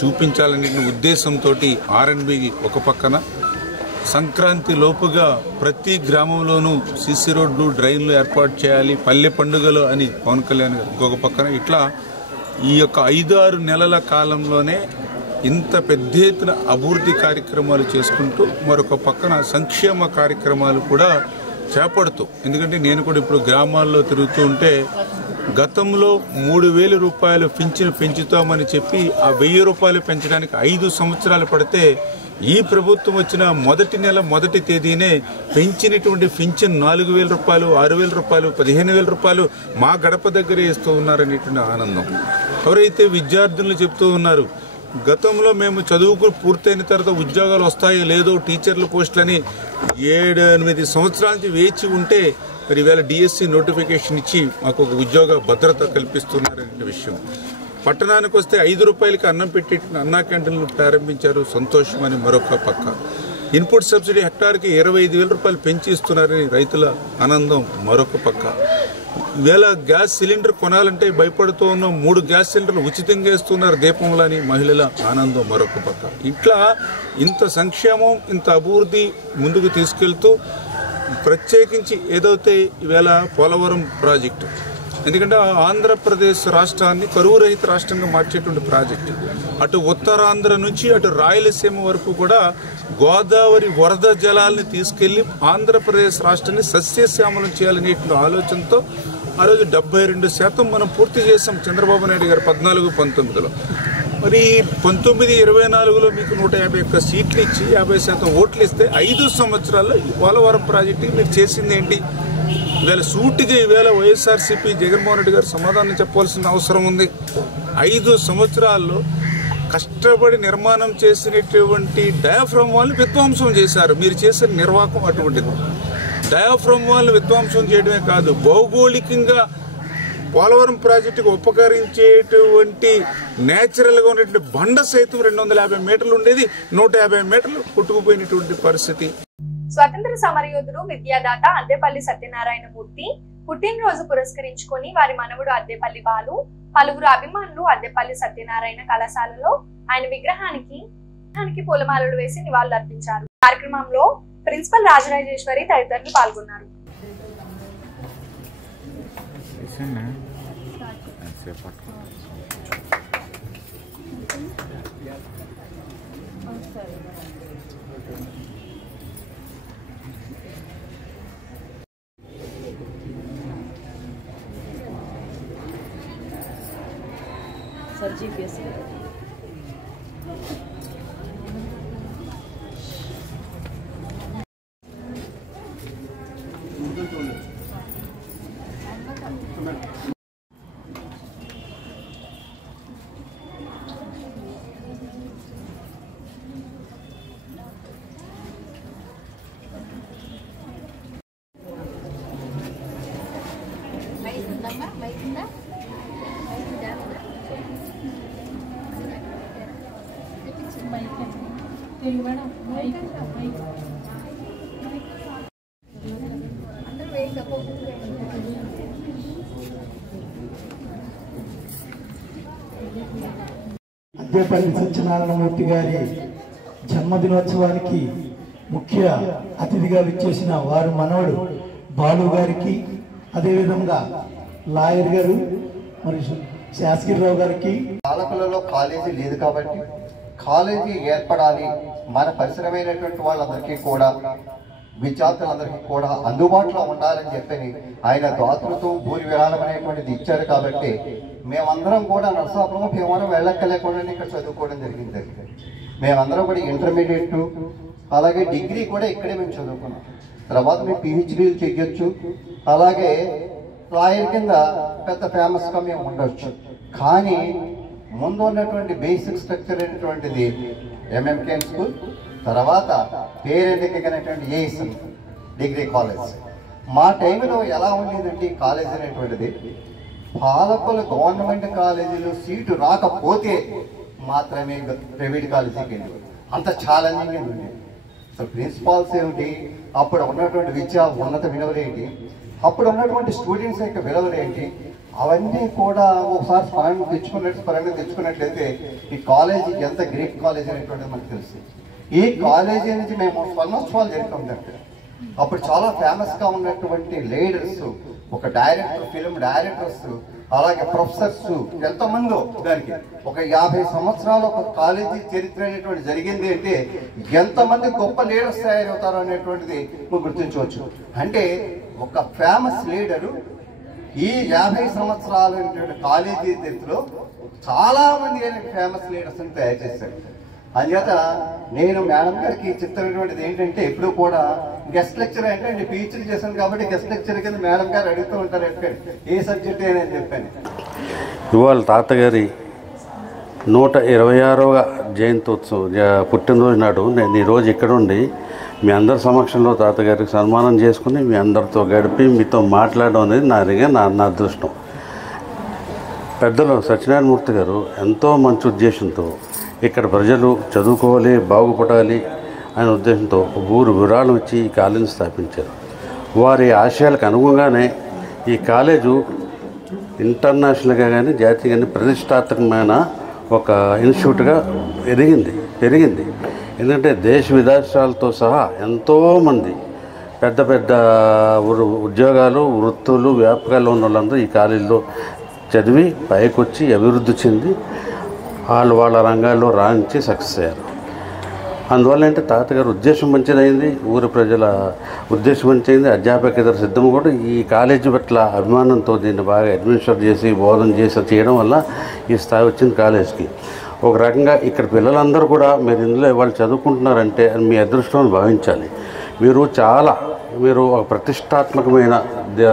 చూపించాలనే ఉద్దేశంతో ఆర్ఎండ్బి ఒక పక్కన, సంక్రాంతి లోపుగా ప్రతి గ్రామంలోనూ సిసి రోడ్లు, డ్రైన్లు ఏర్పాటు చేయాలి, పల్లె పండుగలు అని పవన్ కళ్యాణ్ గారు ఇంకొక పక్కన, ఇట్లా ఈ యొక్క 5-6 నెలల కాలంలోనే ఇంత పెద్ద ఎత్తున అభివృద్ధి కార్యక్రమాలు చేసుకుంటూ మరొక పక్కన సంక్షేమ కార్యక్రమాలు కూడా చేపడుతూ, ఎందుకంటే నేను కూడా ఇప్పుడు గ్రామాల్లో తిరుగుతూ ఉంటే గతంలో 3,000 రూపాయలు పింఛను పెంచుతామని చెప్పి ఆ 1,000 రూపాయలు పెంచడానికి 5 సంవత్సరాలు పడితే ఈ ప్రభుత్వం వచ్చిన మొదటి నెల మొదటి తేదీనే పెంచినటువంటి పింఛన్ 4,000 రూపాయలు, 6,000 రూపాయలు, 15,000 రూపాయలు మా గడప దగ్గరే ఇస్తూ ఉన్నారనేటువంటి ఆనందం. ఎవరైతే విద్యార్థులు చెప్తూ ఉన్నారు, గతంలో మేము చదువుకు పూర్తయిన తర్వాత ఉద్యోగాలు వస్తాయో లేదో టీచర్ల పోస్టులని 7-8 సంవత్సరాల నుంచి వేచి ఉంటే మరి ఈవేళ డిఎస్సి నోటిఫికేషన్ ఇచ్చి మాకు ఒక ఉద్యోగ భద్రత కల్పిస్తున్నారనే విషయం. పట్టణానికి వస్తే 5 రూపాయలకి అన్నం పెట్టి అన్నా క్యాంటీన్లు ప్రారంభించారు, సంతోషం అని మరొక పక్క. ఇన్పుట్ సబ్సిడీ హెక్టార్కి 25,000 రూపాయలు పెంచి ఇస్తున్నారని రైతుల ఆనందం మరొక పక్క. ఈవేళ గ్యాస్ సిలిండర్ కొనాలంటే భయపడుతూ ఉన్నాం, 3 గ్యాస్ సిలిండర్లు ఉచితంగా ఇస్తున్నారు దీపంలో అని మహిళల ఆనందం మరొక పక్క. ఇట్లా ఇంత సంక్షేమం, ఇంత అభివృద్ధి ముందుకు తీసుకెళ్తూ ప్రత్యేకించి ఏదైతే ఈవేళ పోలవరం ప్రాజెక్టు, ఎందుకంటే ఆంధ్రప్రదేశ్ రాష్ట్రాన్ని కరువు రహిత రాష్ట్రంగా మార్చేటువంటి ప్రాజెక్టు, అటు ఉత్తరాంధ్ర నుంచి అటు రాయలసీమ వరకు కూడా గోదావరి వరద జలాల్ని తీసుకెళ్లి ఆంధ్రప్రదేశ్ రాష్ట్రాన్ని సస్యశ్యామలం చేయాలనేటువంటి ఆలోచనతో ఆ రోజు 72% మనం పూర్తి చేసాం చంద్రబాబు నాయుడు గారు 14-19లో. మరి 19-24లో మీకు 151 సీట్లు ఇచ్చి 50% ఓట్లు ఇస్తే 5 సంవత్సరాల్లో పోలవరం ప్రాజెక్టుకి మీరు చేసింది ఏంటి? ఈవేళ సూటిగా ఈవేళ వైఎస్ఆర్సీపీ జగన్మోహన్ రెడ్డి గారు సమాధానం చెప్పవలసిన అవసరం ఉంది. 5 సంవత్సరాల్లో కష్టపడి నిర్మాణం చేసినటువంటి డయాఫ్రమ్ వాల్ని విధ్వంసం చేశారు. మీరు చేసిన నిర్వాహకం అటువంటిది. డయాఫ్రమ్ వాల్ని విధ్వంసం చేయడమే కాదు, భౌగోళికంగా పోలవరం ప్రాజెక్టుకు ఉపకరించేటువంటి నేచురల్గా ఉన్నటువంటి బండ సైతం 250 మీటర్లు ఉండేది, 150 మీటర్లు కొట్టుకుపోయినటువంటి పరిస్థితి. స్వతంత్ర సమరయోధుడు, విద్యాదాత అద్దెపల్లి సత్యనారాయణ మూర్తి పుట్టినరోజు పురస్కరించుకొని వారి మనవడు అద్దెపల్లి బాలు, పలువురు అభిమానులు అద్దెపల్లి సత్యనారాయణ కళాశాలలో ఆయన విగ్రహానికి పూలమాలలు వేసి నివాళులర్పించారు. కార్యక్రమంలో ప్రిన్సిపల్ రాజరాజేశ్వరి తదితరులు పాల్గొన్నారు. सर GPS అద్దేపల్లి సత్యనారాయణమూర్తి గారి జన్మదినోత్సవానికి ముఖ్య అతిథిగా విచ్చేసిన వారు మనవడు బాలు గారికి, అదేవిధంగా లాయర్ గారు మరి శాస్త్రిరావు గారికి. పాలకులలో కాలేజీ లేదు కాబట్టి కాలేజీ ఏర్పడాలి, మన పరిసరమైనటువంటి వాళ్ళందరికీ కూడా విద్యార్థులందరికీ కూడా అందుబాటులో ఉండాలని చెప్పి ఆయన దాతృత్వం భూరి విరాళం అనేటువంటిది ఇచ్చారు. కాబట్టి మేమందరం కూడా నరసాపురం భీమవరం వెళ్ళక్కలేకుండా ఇక్కడ చదువుకోవడం జరిగింది. మేమందరం కూడా ఇంటర్మీడియట్ అలాగే డిగ్రీ కూడా ఇక్కడే మేము చదువుకున్నాం. తర్వాత మేము పిహెచ్డీలు చేయొచ్చు, అలాగే లాయర్ కింద పెద్ద ఫేమస్గా మేము ఉండొచ్చు. కానీ ముందు ఉన్నటువంటి బేసిక్ స్ట్రక్చర్ అనేటువంటిది ఎంఎంకేఎం స్కూల్, తర్వాత పేరెందుకైనటువంటి ఏఎస్ఎం డిగ్రీ కాలేజ్. మా టైంలో ఎలా ఉండేదండి కాలేజ్ అనేటువంటిది, పాలకులు గవర్నమెంట్ కాలేజీలో సీటు రాకపోతే మాత్రమే ప్రైవేట్ కాలేజీకి వెళ్ళేవారు. అంత ఛాలెంజింగ్ ఉండేది. అసలు ప్రిన్సిపాల్స్ ఏమిటి, అప్పుడు ఉన్నటువంటి విద్యా ఉన్నత విలువలేంటి, అప్పుడు ఉన్నటువంటి స్టూడెంట్స్ యొక్క విలువలేంటి, అవన్నీ కూడా ఒకసారి స్మరణ తెచ్చుకున్నట్లయితే ఈ కాలేజీ ఎంత గ్రేట్ కాలేజ్ అనేటువంటిది మనకు తెలుస్తుంది. ఈ కాలేజీ నుంచి మేము స్వర్ణోత్సవాలు జరుగుతాం దగ్గర. అప్పుడు చాలా ఫేమస్గా ఉన్నటువంటి లీడర్స్, ఒక డైరెక్టర్, ఫిల్మ్ డైరెక్టర్స్, అలాగే ప్రొఫెసర్స్ ఎంతమందో, దానికి ఒక 50 సంవత్సరాలు ఒక కాలేజీ చరిత్ర అనేటువంటి జరిగింది అంటే ఎంతమంది గొప్ప లీడర్స్ తయారవుతారు అనేటువంటిది నువ్వు గుర్తించవచ్చు. అంటే ఒక ఫేమస్ లీడరు ఈ 50 సంవత్సరాల కాలేజీ చరిత్రలో చాలా మంది ఫేమస్ లీడర్స్ ని తయారు చేశారు. అందుచేత నేను మేడం గారికి చెప్తున్నటువంటిది ఏంటంటే, ఎప్పుడు కూడా గెస్ట్ లెక్చర్ అంటే పిహెచ్డీ చేశాను కాబట్టి గెస్ట్ లెక్చర్ కింద మేడం గారు అడుగుతూ ఉంటారు ఏ సబ్జెక్ట్ అని చెప్పాను. ఇవాళ తాతగారి 126వ జయంతోత్సవం పుట్టినరోజు నాడు నేను ఈరోజు ఇక్కడ ఉండి మీ అందరి సమక్షంలో తాతగారికి సన్మానం చేసుకుని మీ అందరితో గడిపి మీతో మాట్లాడడం అనేది నా అదృష్టం. పెద్దలు సత్యనారాయణమూర్తి గారు ఎంతో మంచి ఉద్దేశంతో ఇక్కడ ప్రజలు చదువుకోవాలి, బాగుపడాలి అనే ఉద్దేశంతో ఊరు విరాళం ఇచ్చి ఈ కాలేజీని స్థాపించారు. వారి ఆశయాలకు అనుగుణంగానే ఈ కాలేజు ఇంటర్నేషనల్గా కానీ జాతీయ కానీ ప్రతిష్టాత్మకమైన ఒక ఇన్స్టిట్యూట్గా పెరిగింది. ఎందుకంటే దేశ విదేశాలతో సహా ఎంతోమంది పెద్ద పెద్ద ఉద్యోగాలు, వృత్తులు, వ్యాపకాలు ఉన్న వాళ్ళందరూ ఈ కాలేజీలో చదివి పైకొచ్చి అభివృద్ధి చెంది వాళ్ళ రంగాల్లో రాణించి సక్సెస్ అయ్యారు. అందువల్ల అంటే తాతగారు ఉద్దేశం మంచిదైంది, ఊరి ప్రజల ఉద్దేశం మంచిదైంది. అధ్యాపకేతర సిద్ధం కూడా ఈ కాలేజీ పట్ల అభిమానంతో దీన్ని బాగా అడ్మినిస్టర్ చేసి బోధన చేసి చేయడం వల్ల ఈ స్థాయి వచ్చింది కాలేజీకి. ఒక రకంగా ఇక్కడ పిల్లలందరూ కూడా మీరు ఇందులో వాళ్ళు చదువుకుంటున్నారంటే మీ అదృష్టం భావించాలి. మీరు ఒక ప్రతిష్టాత్మకమైన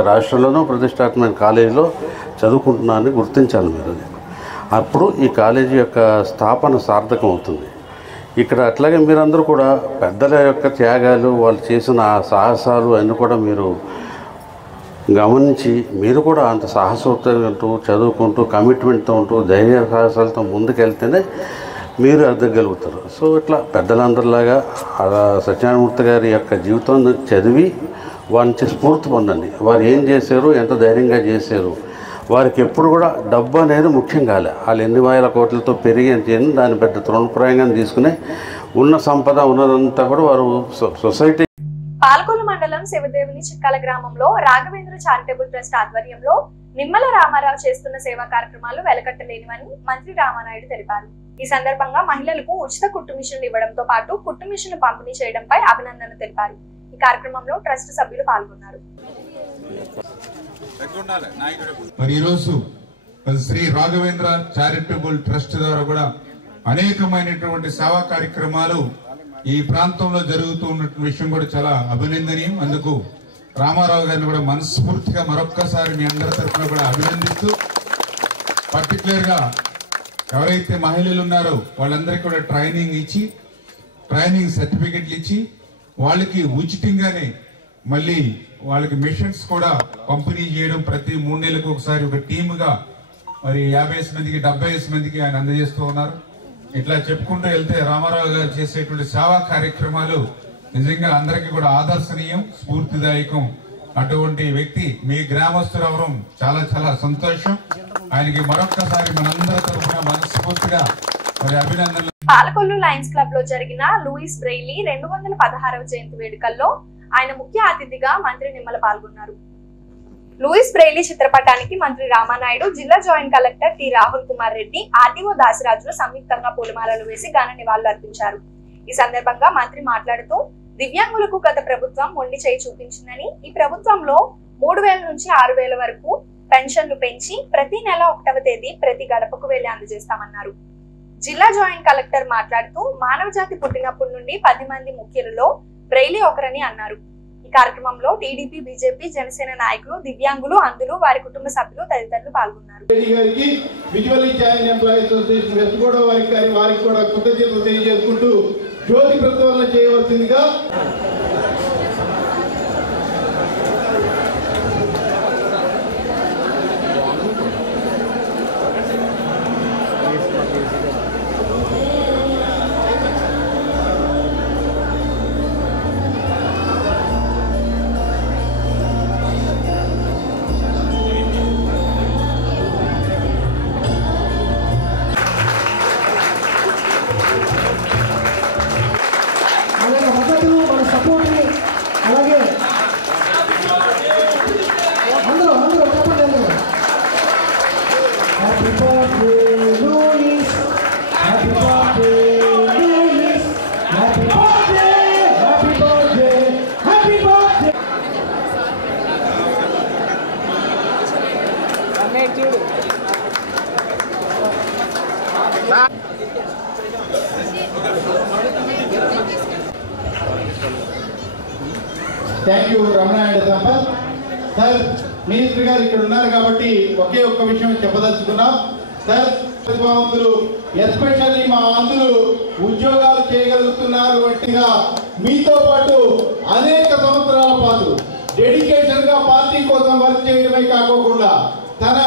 రాష్ట్రంలోనూ ప్రతిష్టాత్మకమైన కాలేజీలో చదువుకుంటున్నారని గుర్తించాలి మీరు. అప్పుడు ఈ కాలేజీ యొక్క స్థాపన సార్థకం అవుతుంది. ఇక్కడ అట్లాగే మీరందరూ కూడా పెద్దల యొక్క త్యాగాలు, వాళ్ళు చేసిన సాహసాలు అన్నీ కూడా మీరు గమనించి మీరు కూడా అంత సాహసోత్తంతో చదువుకుంటూ కమిట్మెంట్తో ఉంటూ ధైర్య సాహసాలతో ముందుకెళ్తేనే మీరు ఎదగలుగుతారు. సో ఇట్లా పెద్దలందరిలాగా సత్యనారాయణమూర్తి గారి యొక్క జీవితాన్ని చదివి వారి నుంచి స్ఫూర్తి పొందండి. వారు ఏం చేశారు, ఎంత ధైర్యంగా చేశారు. వారికి ఎప్పుడు కూడా డబ్బు అనేది ముఖ్యం కాలే. వాళ్ళు ఎన్ని వేల కోట్లతో పెరిగి దాన్ని పెద్ద తృణప్రాయంగా తీసుకుని ఉన్న సంపద ఉన్నదంతా కూడా వారు సొసైటీ. పాల్గొల్లు మండలం శివదేవుని చిక్కాల గ్రామంలో రాఘవేంద్ర చారిటబుల్ ట్రస్ట్ ఆధ్వర్యంలో నిమ్మల రామారావు చేస్తున్న సేవా కార్యక్రమాలు వెలకట్టలేనివని మంత్రి రామానాయుడు తెలిపారు. ఈ సందర్భంగా మహిళలకు ఉచిత కుట్టు మిషన్లు ఇవ్వడంతో పాటు కుట్టు మిషన్లు పంపిణీ చేయడంపై అభినందనలు తెలిపారు. ఈ ఈ కార్యక్రమంలో ట్రస్ట్ సభ్యులు పాల్గొన్నారు. మరి ఈరోజు శ్రీ రాఘవేంద్ర చారిటబుల్ ట్రస్ట్ ద్వారా కూడా అనేకమైనటువంటి సేవా కార్యక్రమాలు ఈ ప్రాంతంలో జరుగుతూ ఉన్న విషయం కూడా చాలా అభినందనీయం. అందుకు రామారావు గారిని కూడా మనస్ఫూర్తిగా మరొక్కసారి మీ అందరి తరఫున కూడా అభినందిస్తూ, పర్టికులర్ గా ఎవరైతే మహిళలు ఉన్నారో వాళ్ళందరికీ కూడా ట్రైనింగ్ సర్టిఫికెట్లు ఇచ్చి వాళ్ళకి ఉచితంగానే మళ్ళీ వాళ్ళకి మిషన్స్ కూడా పంపిణీ చేయడం, ప్రతి 3 నెలలకు ఒకసారి ఒక టీముగా మరి 50 మందికి 70 మందికి ఆయన అందజేస్తూ ఉన్నారు. ఇట్లా చెప్పుకుంటూ వెళ్తే రామారావు గారు చేసేటువంటి సేవా కార్యక్రమాలు నిజంగా అందరికీ కూడా ఆదర్శనీయం, స్ఫూర్తిదాయకం. అటువంటి వ్యక్తి మీ గ్రామస్తులవరం చాలా చాలా సంతోషం. ఆయనకి మరొక్కసారి మనందరి తరఫున మనస్ఫూర్తిగా మరి అభినందనలు. పాలకొల్లు లయన్స్ క్లబ్ లో జరిగిన లూయిస్ బ్రెయిలీ 216వ జయంతి వేడుకల్లో ఆయన ముఖ్య అతిథిగా మంత్రి నిమ్మల పాల్గొన్నారు. లూయిస్ బ్రెయిలీ చిత్రపటానికి మంత్రి రామానాయుడు, జిల్లా joint collector T Rahul Kumar Reddy, RTO Dasirajulu సంయుక్తంగా పూలమాలలు వేసి ఘన నివాళులు అర్పించారు. ఈ సందర్భంగా మంత్రి మాట్లాడుతూ, దివ్యాంగులకు గత ప్రభుత్వం మొండి చేయి చూపించిందని, ఈ ప్రభుత్వంలో 3000 నుంచి 6000 వరకు పెన్షన్లు పెంచి ప్రతి నెల 1వ తేదీ ప్రతి గడపకు వెళ్లి అందజేస్తామన్నారు. జిల్లా జాయింట్ కలెక్టర్ మాట్లాడుతూ, మానవ జాతి పుట్టినప్పటి నుండి 10 మంది ముఖ్యులలో బ్రెయిలీ ఒకరని అన్నారు. ఈ కార్యక్రమంలో టీడీపీ, బీజేపీ, జనసేన నాయకులు, దివ్యాంగులు, అంధులు, వారి కుటుంబ సభ్యులు తదితరులు పాల్గొన్నారు. జ్యోతి ప్రజ్వలన చేయవలసిందిగా thank you Ramanaidu Sampath sir. Minister గారు ఇక్కడ ఉన్నారు కాబట్టి ఒకే ఒక్క విషయం చెప్పదలుచుకున్నాం సార్. ప్రతిభావంతులు, ఎస్పెషల్లీ మా ఆంధ్రులు ఉద్యోగాలు చేయగలుగుతున్నారు అంటేగా మీతో పాటు అనేక సంవత్సరాల పాటు డెడికేషన్ గా పార్టీ కోసం వర్క్ చేయడమే కాకోకుండా తన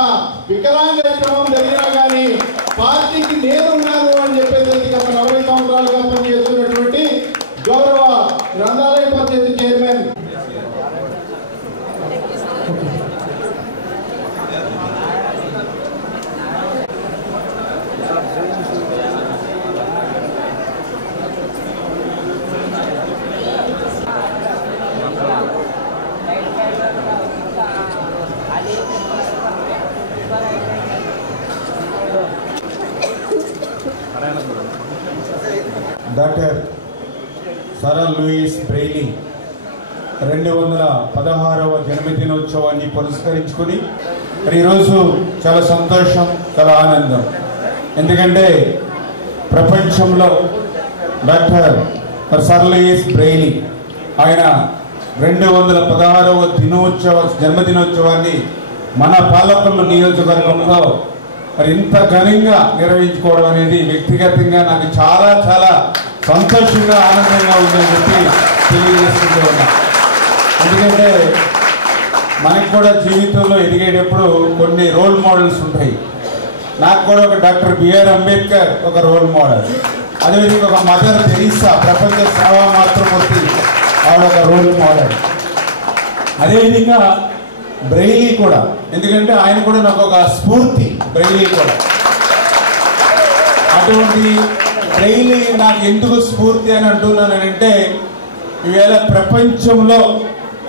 వికలాంగత్వం జరిగినా కానీ పార్టీకి నేనున్నాను అని చెప్పేసి గత 40 సంవత్సరాలుగా పనిచేస్తున్నటువంటి గౌరవ గ్రంథాలయ పరిషత్ చైర్మన్ డాక్టర్ సరల్ లూయిస్ బ్రెయిలీ 216వ జన్మదినోత్సవాన్ని పురస్కరించుకుని ఈరోజు చాలా సంతోషం, చాలా ఆనందం. ఎందుకంటే ప్రపంచంలో డాక్టర్ సరల్ లూయిస్ బ్రెయిలీ ఆయన 216వ జన్మదినోత్సవాన్ని మన పాలకొల్లు నియోజకవర్గంలో మరి ఇంత ఘనంగా నిర్వహించుకోవడం అనేది వ్యక్తిగతంగా నాకు చాలా చాలా సంతోషంగా, ఆనందంగా ఉందని చెప్పి తెలియజేస్తూ ఉన్నా. ఎందుకంటే మనకు కూడా జీవితంలో ఎదిగేటప్పుడు కొన్ని రోల్ మోడల్స్ ఉంటాయి. నాకు కూడా ఒక డాక్టర్ బిఆర్ అంబేద్కర్ ఒక రోల్ మోడల్, అదేవిధంగా ఒక మదర్ తెరీసా ప్రపంచ సేవా మాతృమూర్తి ఆవిడ ఒక రోల్ మోడల్. అదేవిధంగా బ్రెయిలీ కూడా, ఎందుకంటే ఆయన కూడా నాకు ఒక స్ఫూర్తి. బ్రెయిలీ కూడా అటువంటి బ్రెయిలీ నాకు ఎందుకు స్ఫూర్తి అని అంటున్నానంటే, ఈవేళ ప్రపంచంలో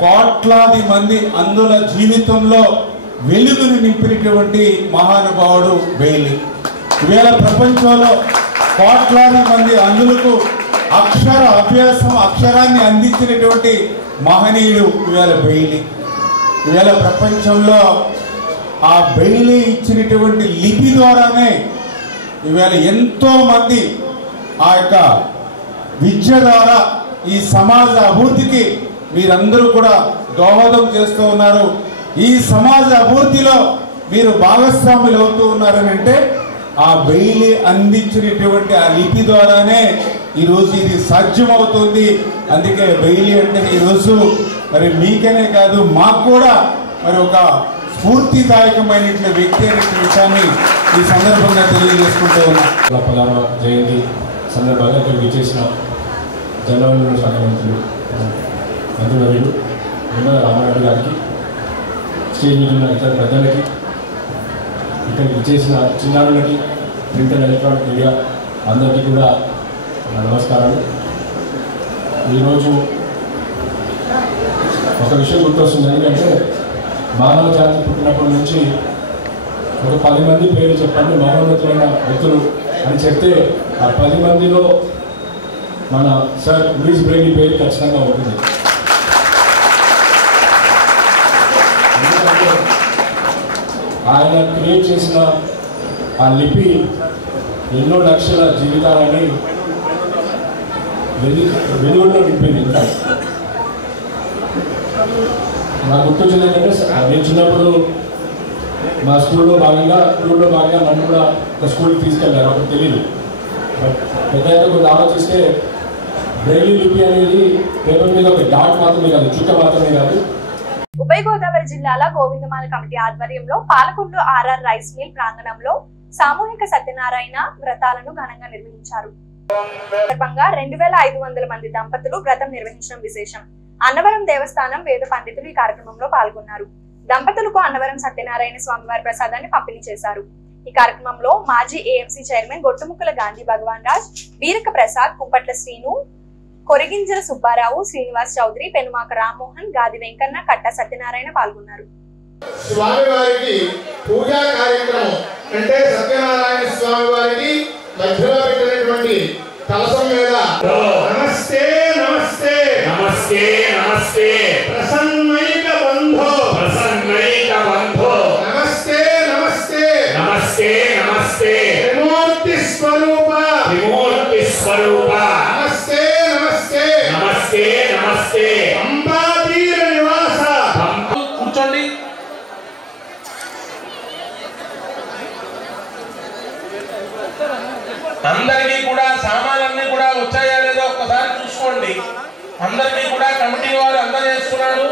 కోట్లాది మంది అందుల జీవితంలో వెలుగును నింపినటువంటి మహానుభావుడు బ్రెయిలీ. ఈవేళ ప్రపంచంలో కోట్లాది మంది అందులకు అక్షరాన్ని అందించినటువంటి మహనీయుడు ఇవాళ బెయిలీ. ఇవాళ ప్రపంచంలో ఆ బెయిలీ ఇచ్చినటువంటి లిపి ద్వారానే ఇవాళ ఎంతోమంది ఆ యొక్క విద్య ద్వారా ఈ సమాజ అభివృద్ధికి మీరందరూ కూడా దోహదం చేస్తూ ఉన్నారు. ఈ సమాజ అభివృద్ధిలో మీరు భాగస్వాములు అవుతూ ఉన్నారని అంటే ఆ బెయిలీ అందించినటువంటి ఆ లిపి ద్వారానే ఈరోజు ఇది సాధ్యమవుతుంది. అందుకే బెయిలీ అంటే ఈరోజు మరి మీకనే కాదు మాకు కూడా మరి ఒక స్ఫూర్తిదాయకమైనటువంటి వ్యక్తి అనే విషయాన్ని ఈ సందర్భంగా తెలియజేసుకుంటూ ఉన్నాం. 16వ జయంతి సందర్భంగా ఇక్కడికి చేసిన జనవరి శాఖ మంత్రులు మంత్రివర్యులు నిమ్మల రామారెడ్డి గారికి, స్టేజ్ మీద ఉన్న ఇతర పెద్దలకి, ఇక్కడికి చేసిన చిన్నారులకి, ప్రింట్ అండ్ ఎలక్ట్రానిక్ మీడియా అందరికీ కూడా నమస్కారాలు. ఈరోజు ఒక విషయం గుర్తొస్తుంది. ఎందుకంటే మానవ జాతి పుట్టినప్పటి నుంచి ఒక 10 మంది పేరు చెప్పండి మహోన్నతమైన వ్యక్తులు అని చెప్తే ఆ 10 మందిలో మన సర్ లూయిస్ బ్రెయిలీ పేరు ఖచ్చితంగా ఉంటుంది. ఎందుకంటే ఆయన క్రియేట్ చేసిన ఆ లిపి ఎన్నో లక్షల జీవితాలని వెలుగులో నింపింది. ఇంకా నాకు గుర్తొచ్చింది ఏంటంటే నేను చిన్నప్పుడు మా స్కూల్లో భాగంగా నన్ను కూడా ఒక స్కూల్కి తీసుకెళ్ళారు. అప్పుడు తెలియదు. బట్ పెద్దగా కొంచెం ఆలోచిస్తే బ్రెయిలీ లిపి అనేది పేపర్ మీద ఒక డాట్ మాత్రమే కాదు, చుక్క మాత్రమే కాదు. ఉభయ గోదావరి జిల్లాల గోవిందమాల కమిటీ ఆధ్వర్యంలో పాలకొండ ఆర్ఆర్ రైస్ మిల్ ప్రాంగణంలో సామూహిక సత్యనారాయణ వ్రతాలను ఘనంగా నిర్వహించారు. సందర్భంగా 2500 మంది దంపతులు వ్రతం నిర్వహించడం విశేషం. అన్నవరం దేవస్థానం వేద పండితులు ఈ కార్యక్రమంలో పాల్గొన్నారు. దంపతులకు అన్నవరం సత్యనారాయణ స్వామివారి ప్రసాదాన్ని పంపిణీ చేశారు. ఈ కార్యక్రమంలో మాజీ ఏఎంసీ చైర్మన్ గొట్టుముక్కల గాంధీ భగవాన్ రాజ్, వీరక ప్రసాద్, కుంపట్ల శ్రీను, కొరిగింజల సుబ్బారావు, శ్రీనివాస్ చౌదరి, పెనుమాక రామ్మోహన్, గాది వెంకన్న, కట్ట సత్యనారాయణ పాల్గొన్నారు. స్వామివారికి పూజా కార్యక్రమం అంటే సత్యనారాయణ స్వామి వారికి మధ్యలో పెట్టినటువంటి కలశం మీద నమస్తే నమస్తే నమస్తే నమస్తే ప్రసన్నైక బంధో ప్రసన్నైక బంధో నమస్తే నమస్తే నమస్తే నమస్తే త్రిమూర్తి స్వరూప త్రిమూర్తి స్వరూప నమస్తే నమస్తే నమస్తే నమస్తే అంబాతీర నివాస. కూర్చోండి. అందరికీ కూడా సామాన్లన్నీ కూడా వచ్చాయా లేదో ఒక్కసారి చూసుకోండి. అందరికీ కూడా కమిటీ వారు అందజేస్తున్నారు.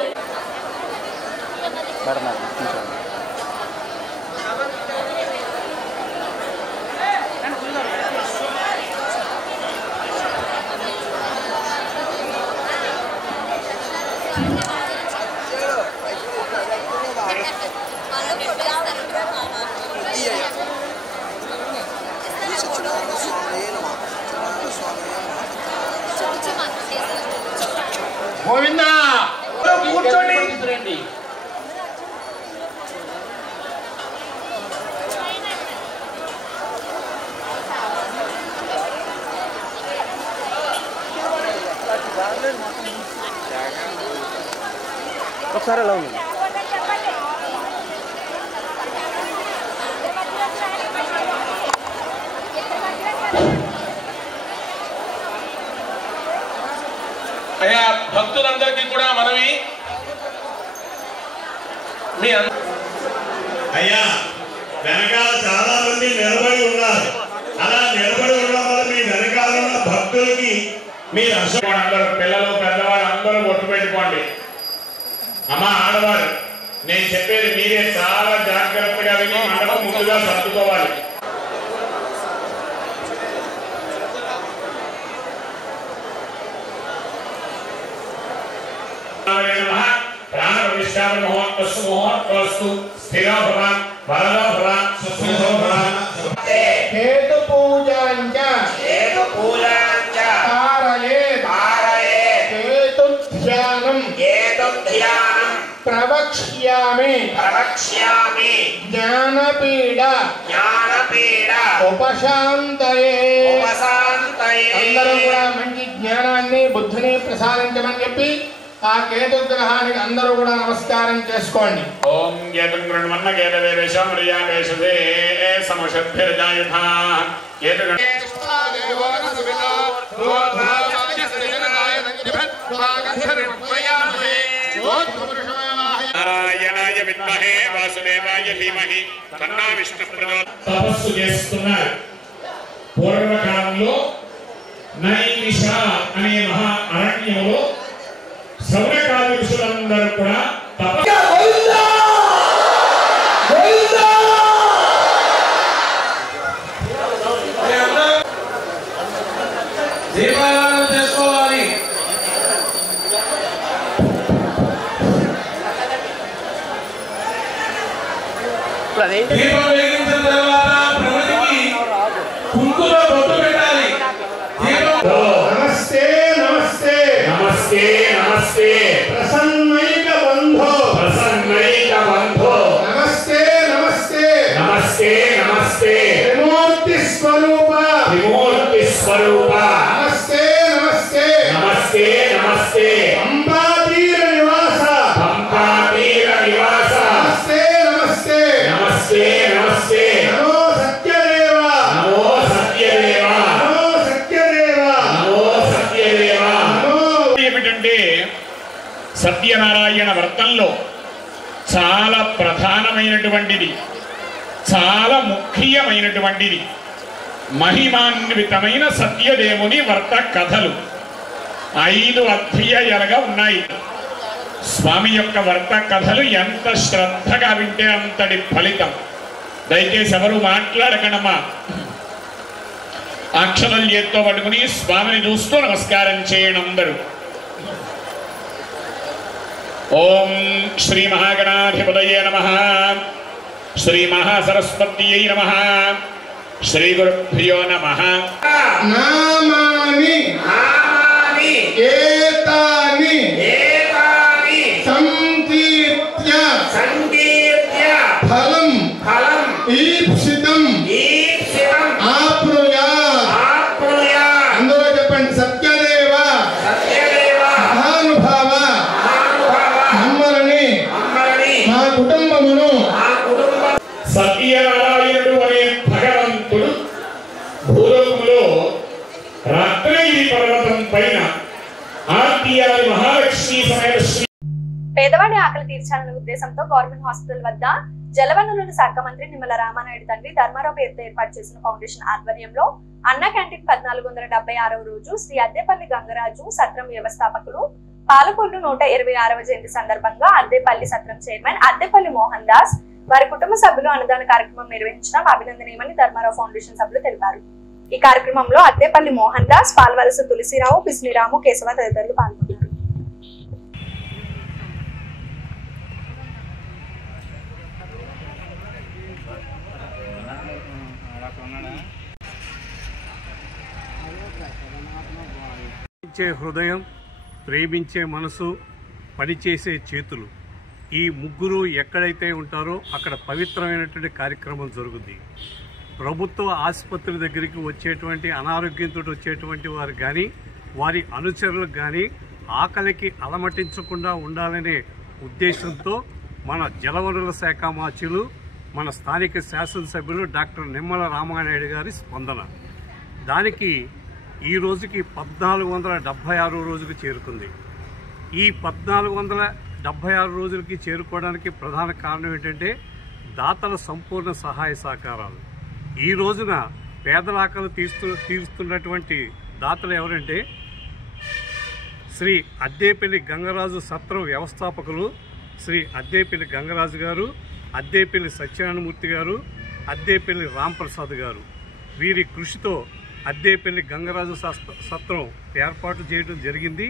గోవిందా కూర్చోండి. ఒకసారి ఎలా ఉంది? అయ్యా భక్తులందరికీ కూడా మనవి, మీ అయ్యా వెనకాల చాలా మంది నిలబడి ఉన్నారు. అలా నిలబడి ఉండడం వల్ల మీ వెనకాల ఉన్న భక్తులకి మీరు అందరూ పిల్లలు పెద్దవాళ్ళు అందరూ ఒట్టు పెట్టుకోండి. అమ్మ ఆడవారు నేను చెప్పేది మీరే చాలా జాగ్రత్తగా విని మండపం ముందుగా సర్దుకోవాలి. ప్రాణ ప్రతిష్టాపన మహోత్సవ మహోత్సవస్తు స్థిరో భవాన్ వరదో భవాన్ సుస్థిరో భవాన్. హేతు పూజాంచ హేతు పూజాంచ తారయేత్ తారయేత్ హేతు ధ్యానం ప్రవక్ష్యామి జ్ఞానపీడ ఉపశాంతయే. అందరూ కూడా మంచి జ్ఞానాన్ని బుద్ధిని ప్రసాదించమని చెప్పి ఆ కేతుగ్రహానికి అందరూ కూడా నమస్కారం చేసుకోండి. ఓం కేతుం గృణ్వన్న కేతవేవేశం మర్యావేశదే సమశద్భిర్జాయుధా కేతుగణ నారాయణాయ విద్మహే వాసుదేవాయ ధీమహి తన్నో విష్ణుః ప్రచోదయాత్. తపస్సు చేస్తున్నారు. పూర్వకాలంలో నైమిష అనే మహా అరణ్యంలో సౌనకాది ఋషులందరూ కూడా దీపారాధన చేసుకోవాలి. దీపం వెలిగించిన తర్వాత ప్రగతికి కుంకుమ బొట్టు పెట్టాలి. నమస్తే నమస్తే నమస్తే నమస్తే ప్రసన్నైక బంధో ప్రసన్నైక బంధో నమస్తే నమస్తే నమస్తే నమస్తే త్రిమూర్తి స్వరూప త్రిమూర్తి స్వరూప నమస్తే నమస్తే నమస్తే నమస్తే పంపాతీర నివాస పంపాతీర నివాస నమస్తే నమస్తే నమస్తే నమస్తే నమో సత్యదేవ నమో సత్యదేవ నమో సత్యదేవ నమో సత్యదేవ. ఏమిటంటే సత్యనారాయణ వ్రతంలో చాలా ప్రధానమైనటువంటిది, చాలా ముఖ్యమైనటువంటిది మహిమాన్వితమైన సత్యదేవుని వ్రత కథలు 5 అధ్యాయాలుగా ఉన్నాయి. స్వామి యొక్క వ్రత కథలు ఎంత శ్రద్ధగా వింటే అంతటి ఫలితం. దయచేసి ఎవరు మాట్లాడకనమ్మా. అక్షరాలు చేత్తో పట్టుకుని స్వామిని చూస్తూ నమస్కారం చేయడం అందరూ. ఓం శ్రీ మహాగణాధిపతయే నమః. శ్రీ మహాసరస్వత్యై నమః. శ్రీ గురుభ్యో నమః. నామాని ఏతాని సంకీర్త్య ఫలం ఈప్సితం ఆప్నుయాత్. అందరూ చెప్పండి. సత్యదేవ మహానుభావ మమ్మల్ని మా కుటుంబమును సత్యనారాయణుడు అనే భగవంతుడు భూలోకంలో రత్నగిరి పర్వతం పైన ఆర్తియాది మహాలక్ష్మి సమేత శ్రీ పేదవాడి ఆకలి తీర్చాలనే ఉద్దేశంతో గవర్నమెంట్ హాస్పిటల్ వద్ద జలవనరుల శాఖ మంత్రి నిమ్మల రామానాయుడు తండ్రి ధర్మారావు పేరుతో ఏర్పాటు చేసిన ఫౌండేషన్ ఆధ్వర్యంలో అన్న క్యాంటీన్ 1476వ రోజు శ్రీ అద్దేపల్లి గంగరాజు సత్రం వ్యవస్థాపకులు పాలకొల్లు 126వ జయంతి సందర్భంగా అద్దేపల్లి సత్రం చైర్మన్ అద్దేపల్లి మోహన్ దాస్ వారి కుటుంబ సభ్యులు అన్నదాన కార్యక్రమం నిర్వహించడం అభినందనీయమని ధర్మారావు ఫౌండేషన్ సభ్యులు తెలిపారు. ఈ కార్యక్రమంలో అద్దేపల్లి మోహన్ దాస్, పాల్వలస తులసిరావు, పిస్నిరాము, కేశవ తదితరులు పాల్గొన్నారు. హృదయం, ప్రేమించే మనసు, పనిచేసే చేతులు, ఈ ముగ్గురు ఎక్కడైతే ఉంటారో అక్కడ పవిత్రమైనటువంటి కార్యక్రమం జరుగుతుంది. ప్రభుత్వ ఆసుపత్రి దగ్గరికి వచ్చేటువంటి అనారోగ్యంతో వచ్చేటువంటి వారు కానీ వారి అనుచరులకు కానీ ఆకలికి అలమటించకుండా ఉండాలనే ఉద్దేశంతో మన జలవనరుల శాఖ మాచులు, మన స్థానిక శాసనసభ్యులు డాక్టర్ నిమ్మల రామానాయుడు గారి స్పందన. దానికి ఈ రోజుకి 1476 రోజుకు చేరుకుంది. ఈ 1476 రోజులకి చేరుకోవడానికి ప్రధాన కారణం ఏంటంటే దాతల సంపూర్ణ సహాయ సహకారాలు. ఈ రోజున పేదల ఆకలి తీరుస్తున్నటువంటి దాతలు ఎవరంటే శ్రీ అద్దేపల్లి గంగరాజు సత్రం వ్యవస్థాపకులు శ్రీ అద్దేపల్లి గంగరాజు గారు, అద్దేపల్లి సత్యనారాయణమూర్తి గారు, అద్దేపల్లి రాంప్రసాద్ గారు. వీరి కృషితో అద్దేపల్లి గంగరాజు సత్రం ఏర్పాటు చేయడం జరిగింది.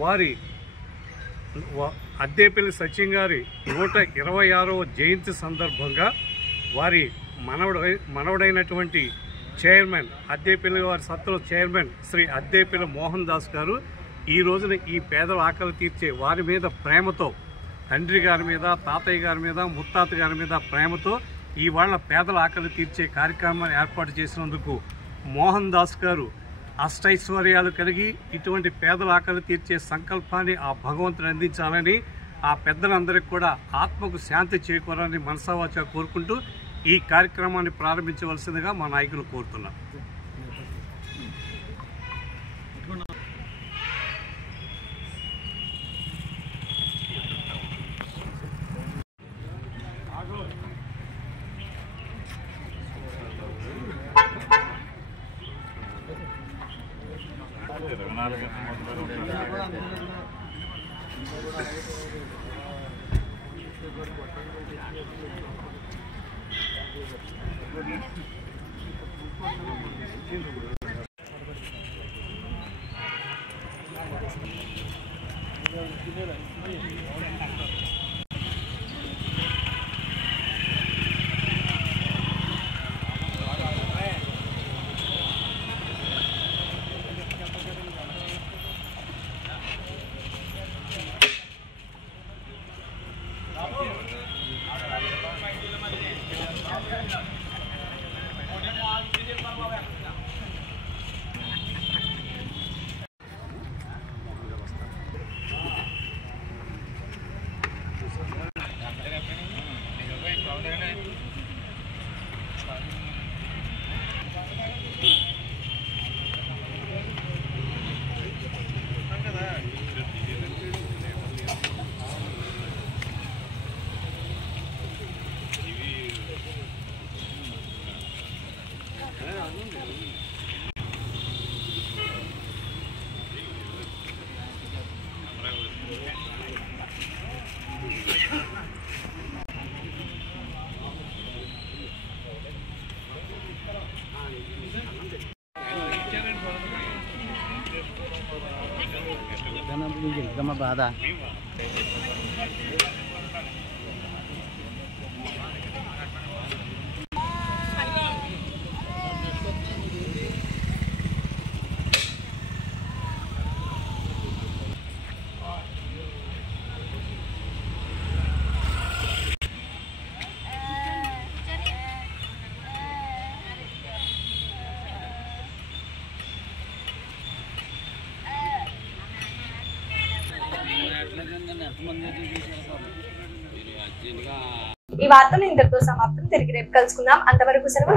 వారి అద్దేపల్లి సత్యం గారి 126వ జయంతి సందర్భంగా వారి మనవడైనటువంటి చైర్మన్ అద్దేపల్లి వారి సత్రం చైర్మన్ శ్రీ అద్దేపల్లి మోహన్ దాస్ గారు ఈ రోజున ఈ పేదల ఆకలి తీర్చే వారి మీద ప్రేమతో, తండ్రి గారి మీద, తాతయ్య గారి మీద, ముత్తాత గారి మీద ప్రేమతో ఈ వాళ్ళ పేదల ఆకలి తీర్చే కార్యక్రమాన్ని ఏర్పాటు చేసినందుకు మోహన్ దాస్ గారు అష్టైశ్వర్యాలు కలిగి ఇటువంటి పేదల ఆకలి తీర్చే సంకల్పాన్ని ఆ భగవంతుని అందించాలని, ఆ పెద్దలందరికీ కూడా ఆత్మకు శాంతి చేకూరాలని మనసావాచగా కోరుకుంటూ ఈ కార్యక్రమాన్ని ప్రారంభించవలసిందిగా మా నాయకులు కోరుతున్నారు. బాధ ఈ వార్తలు ఇంతటితో సమాప్తం. తిరిగి రేపు కలుసుకుందాం. అంతవరకు సెలవు.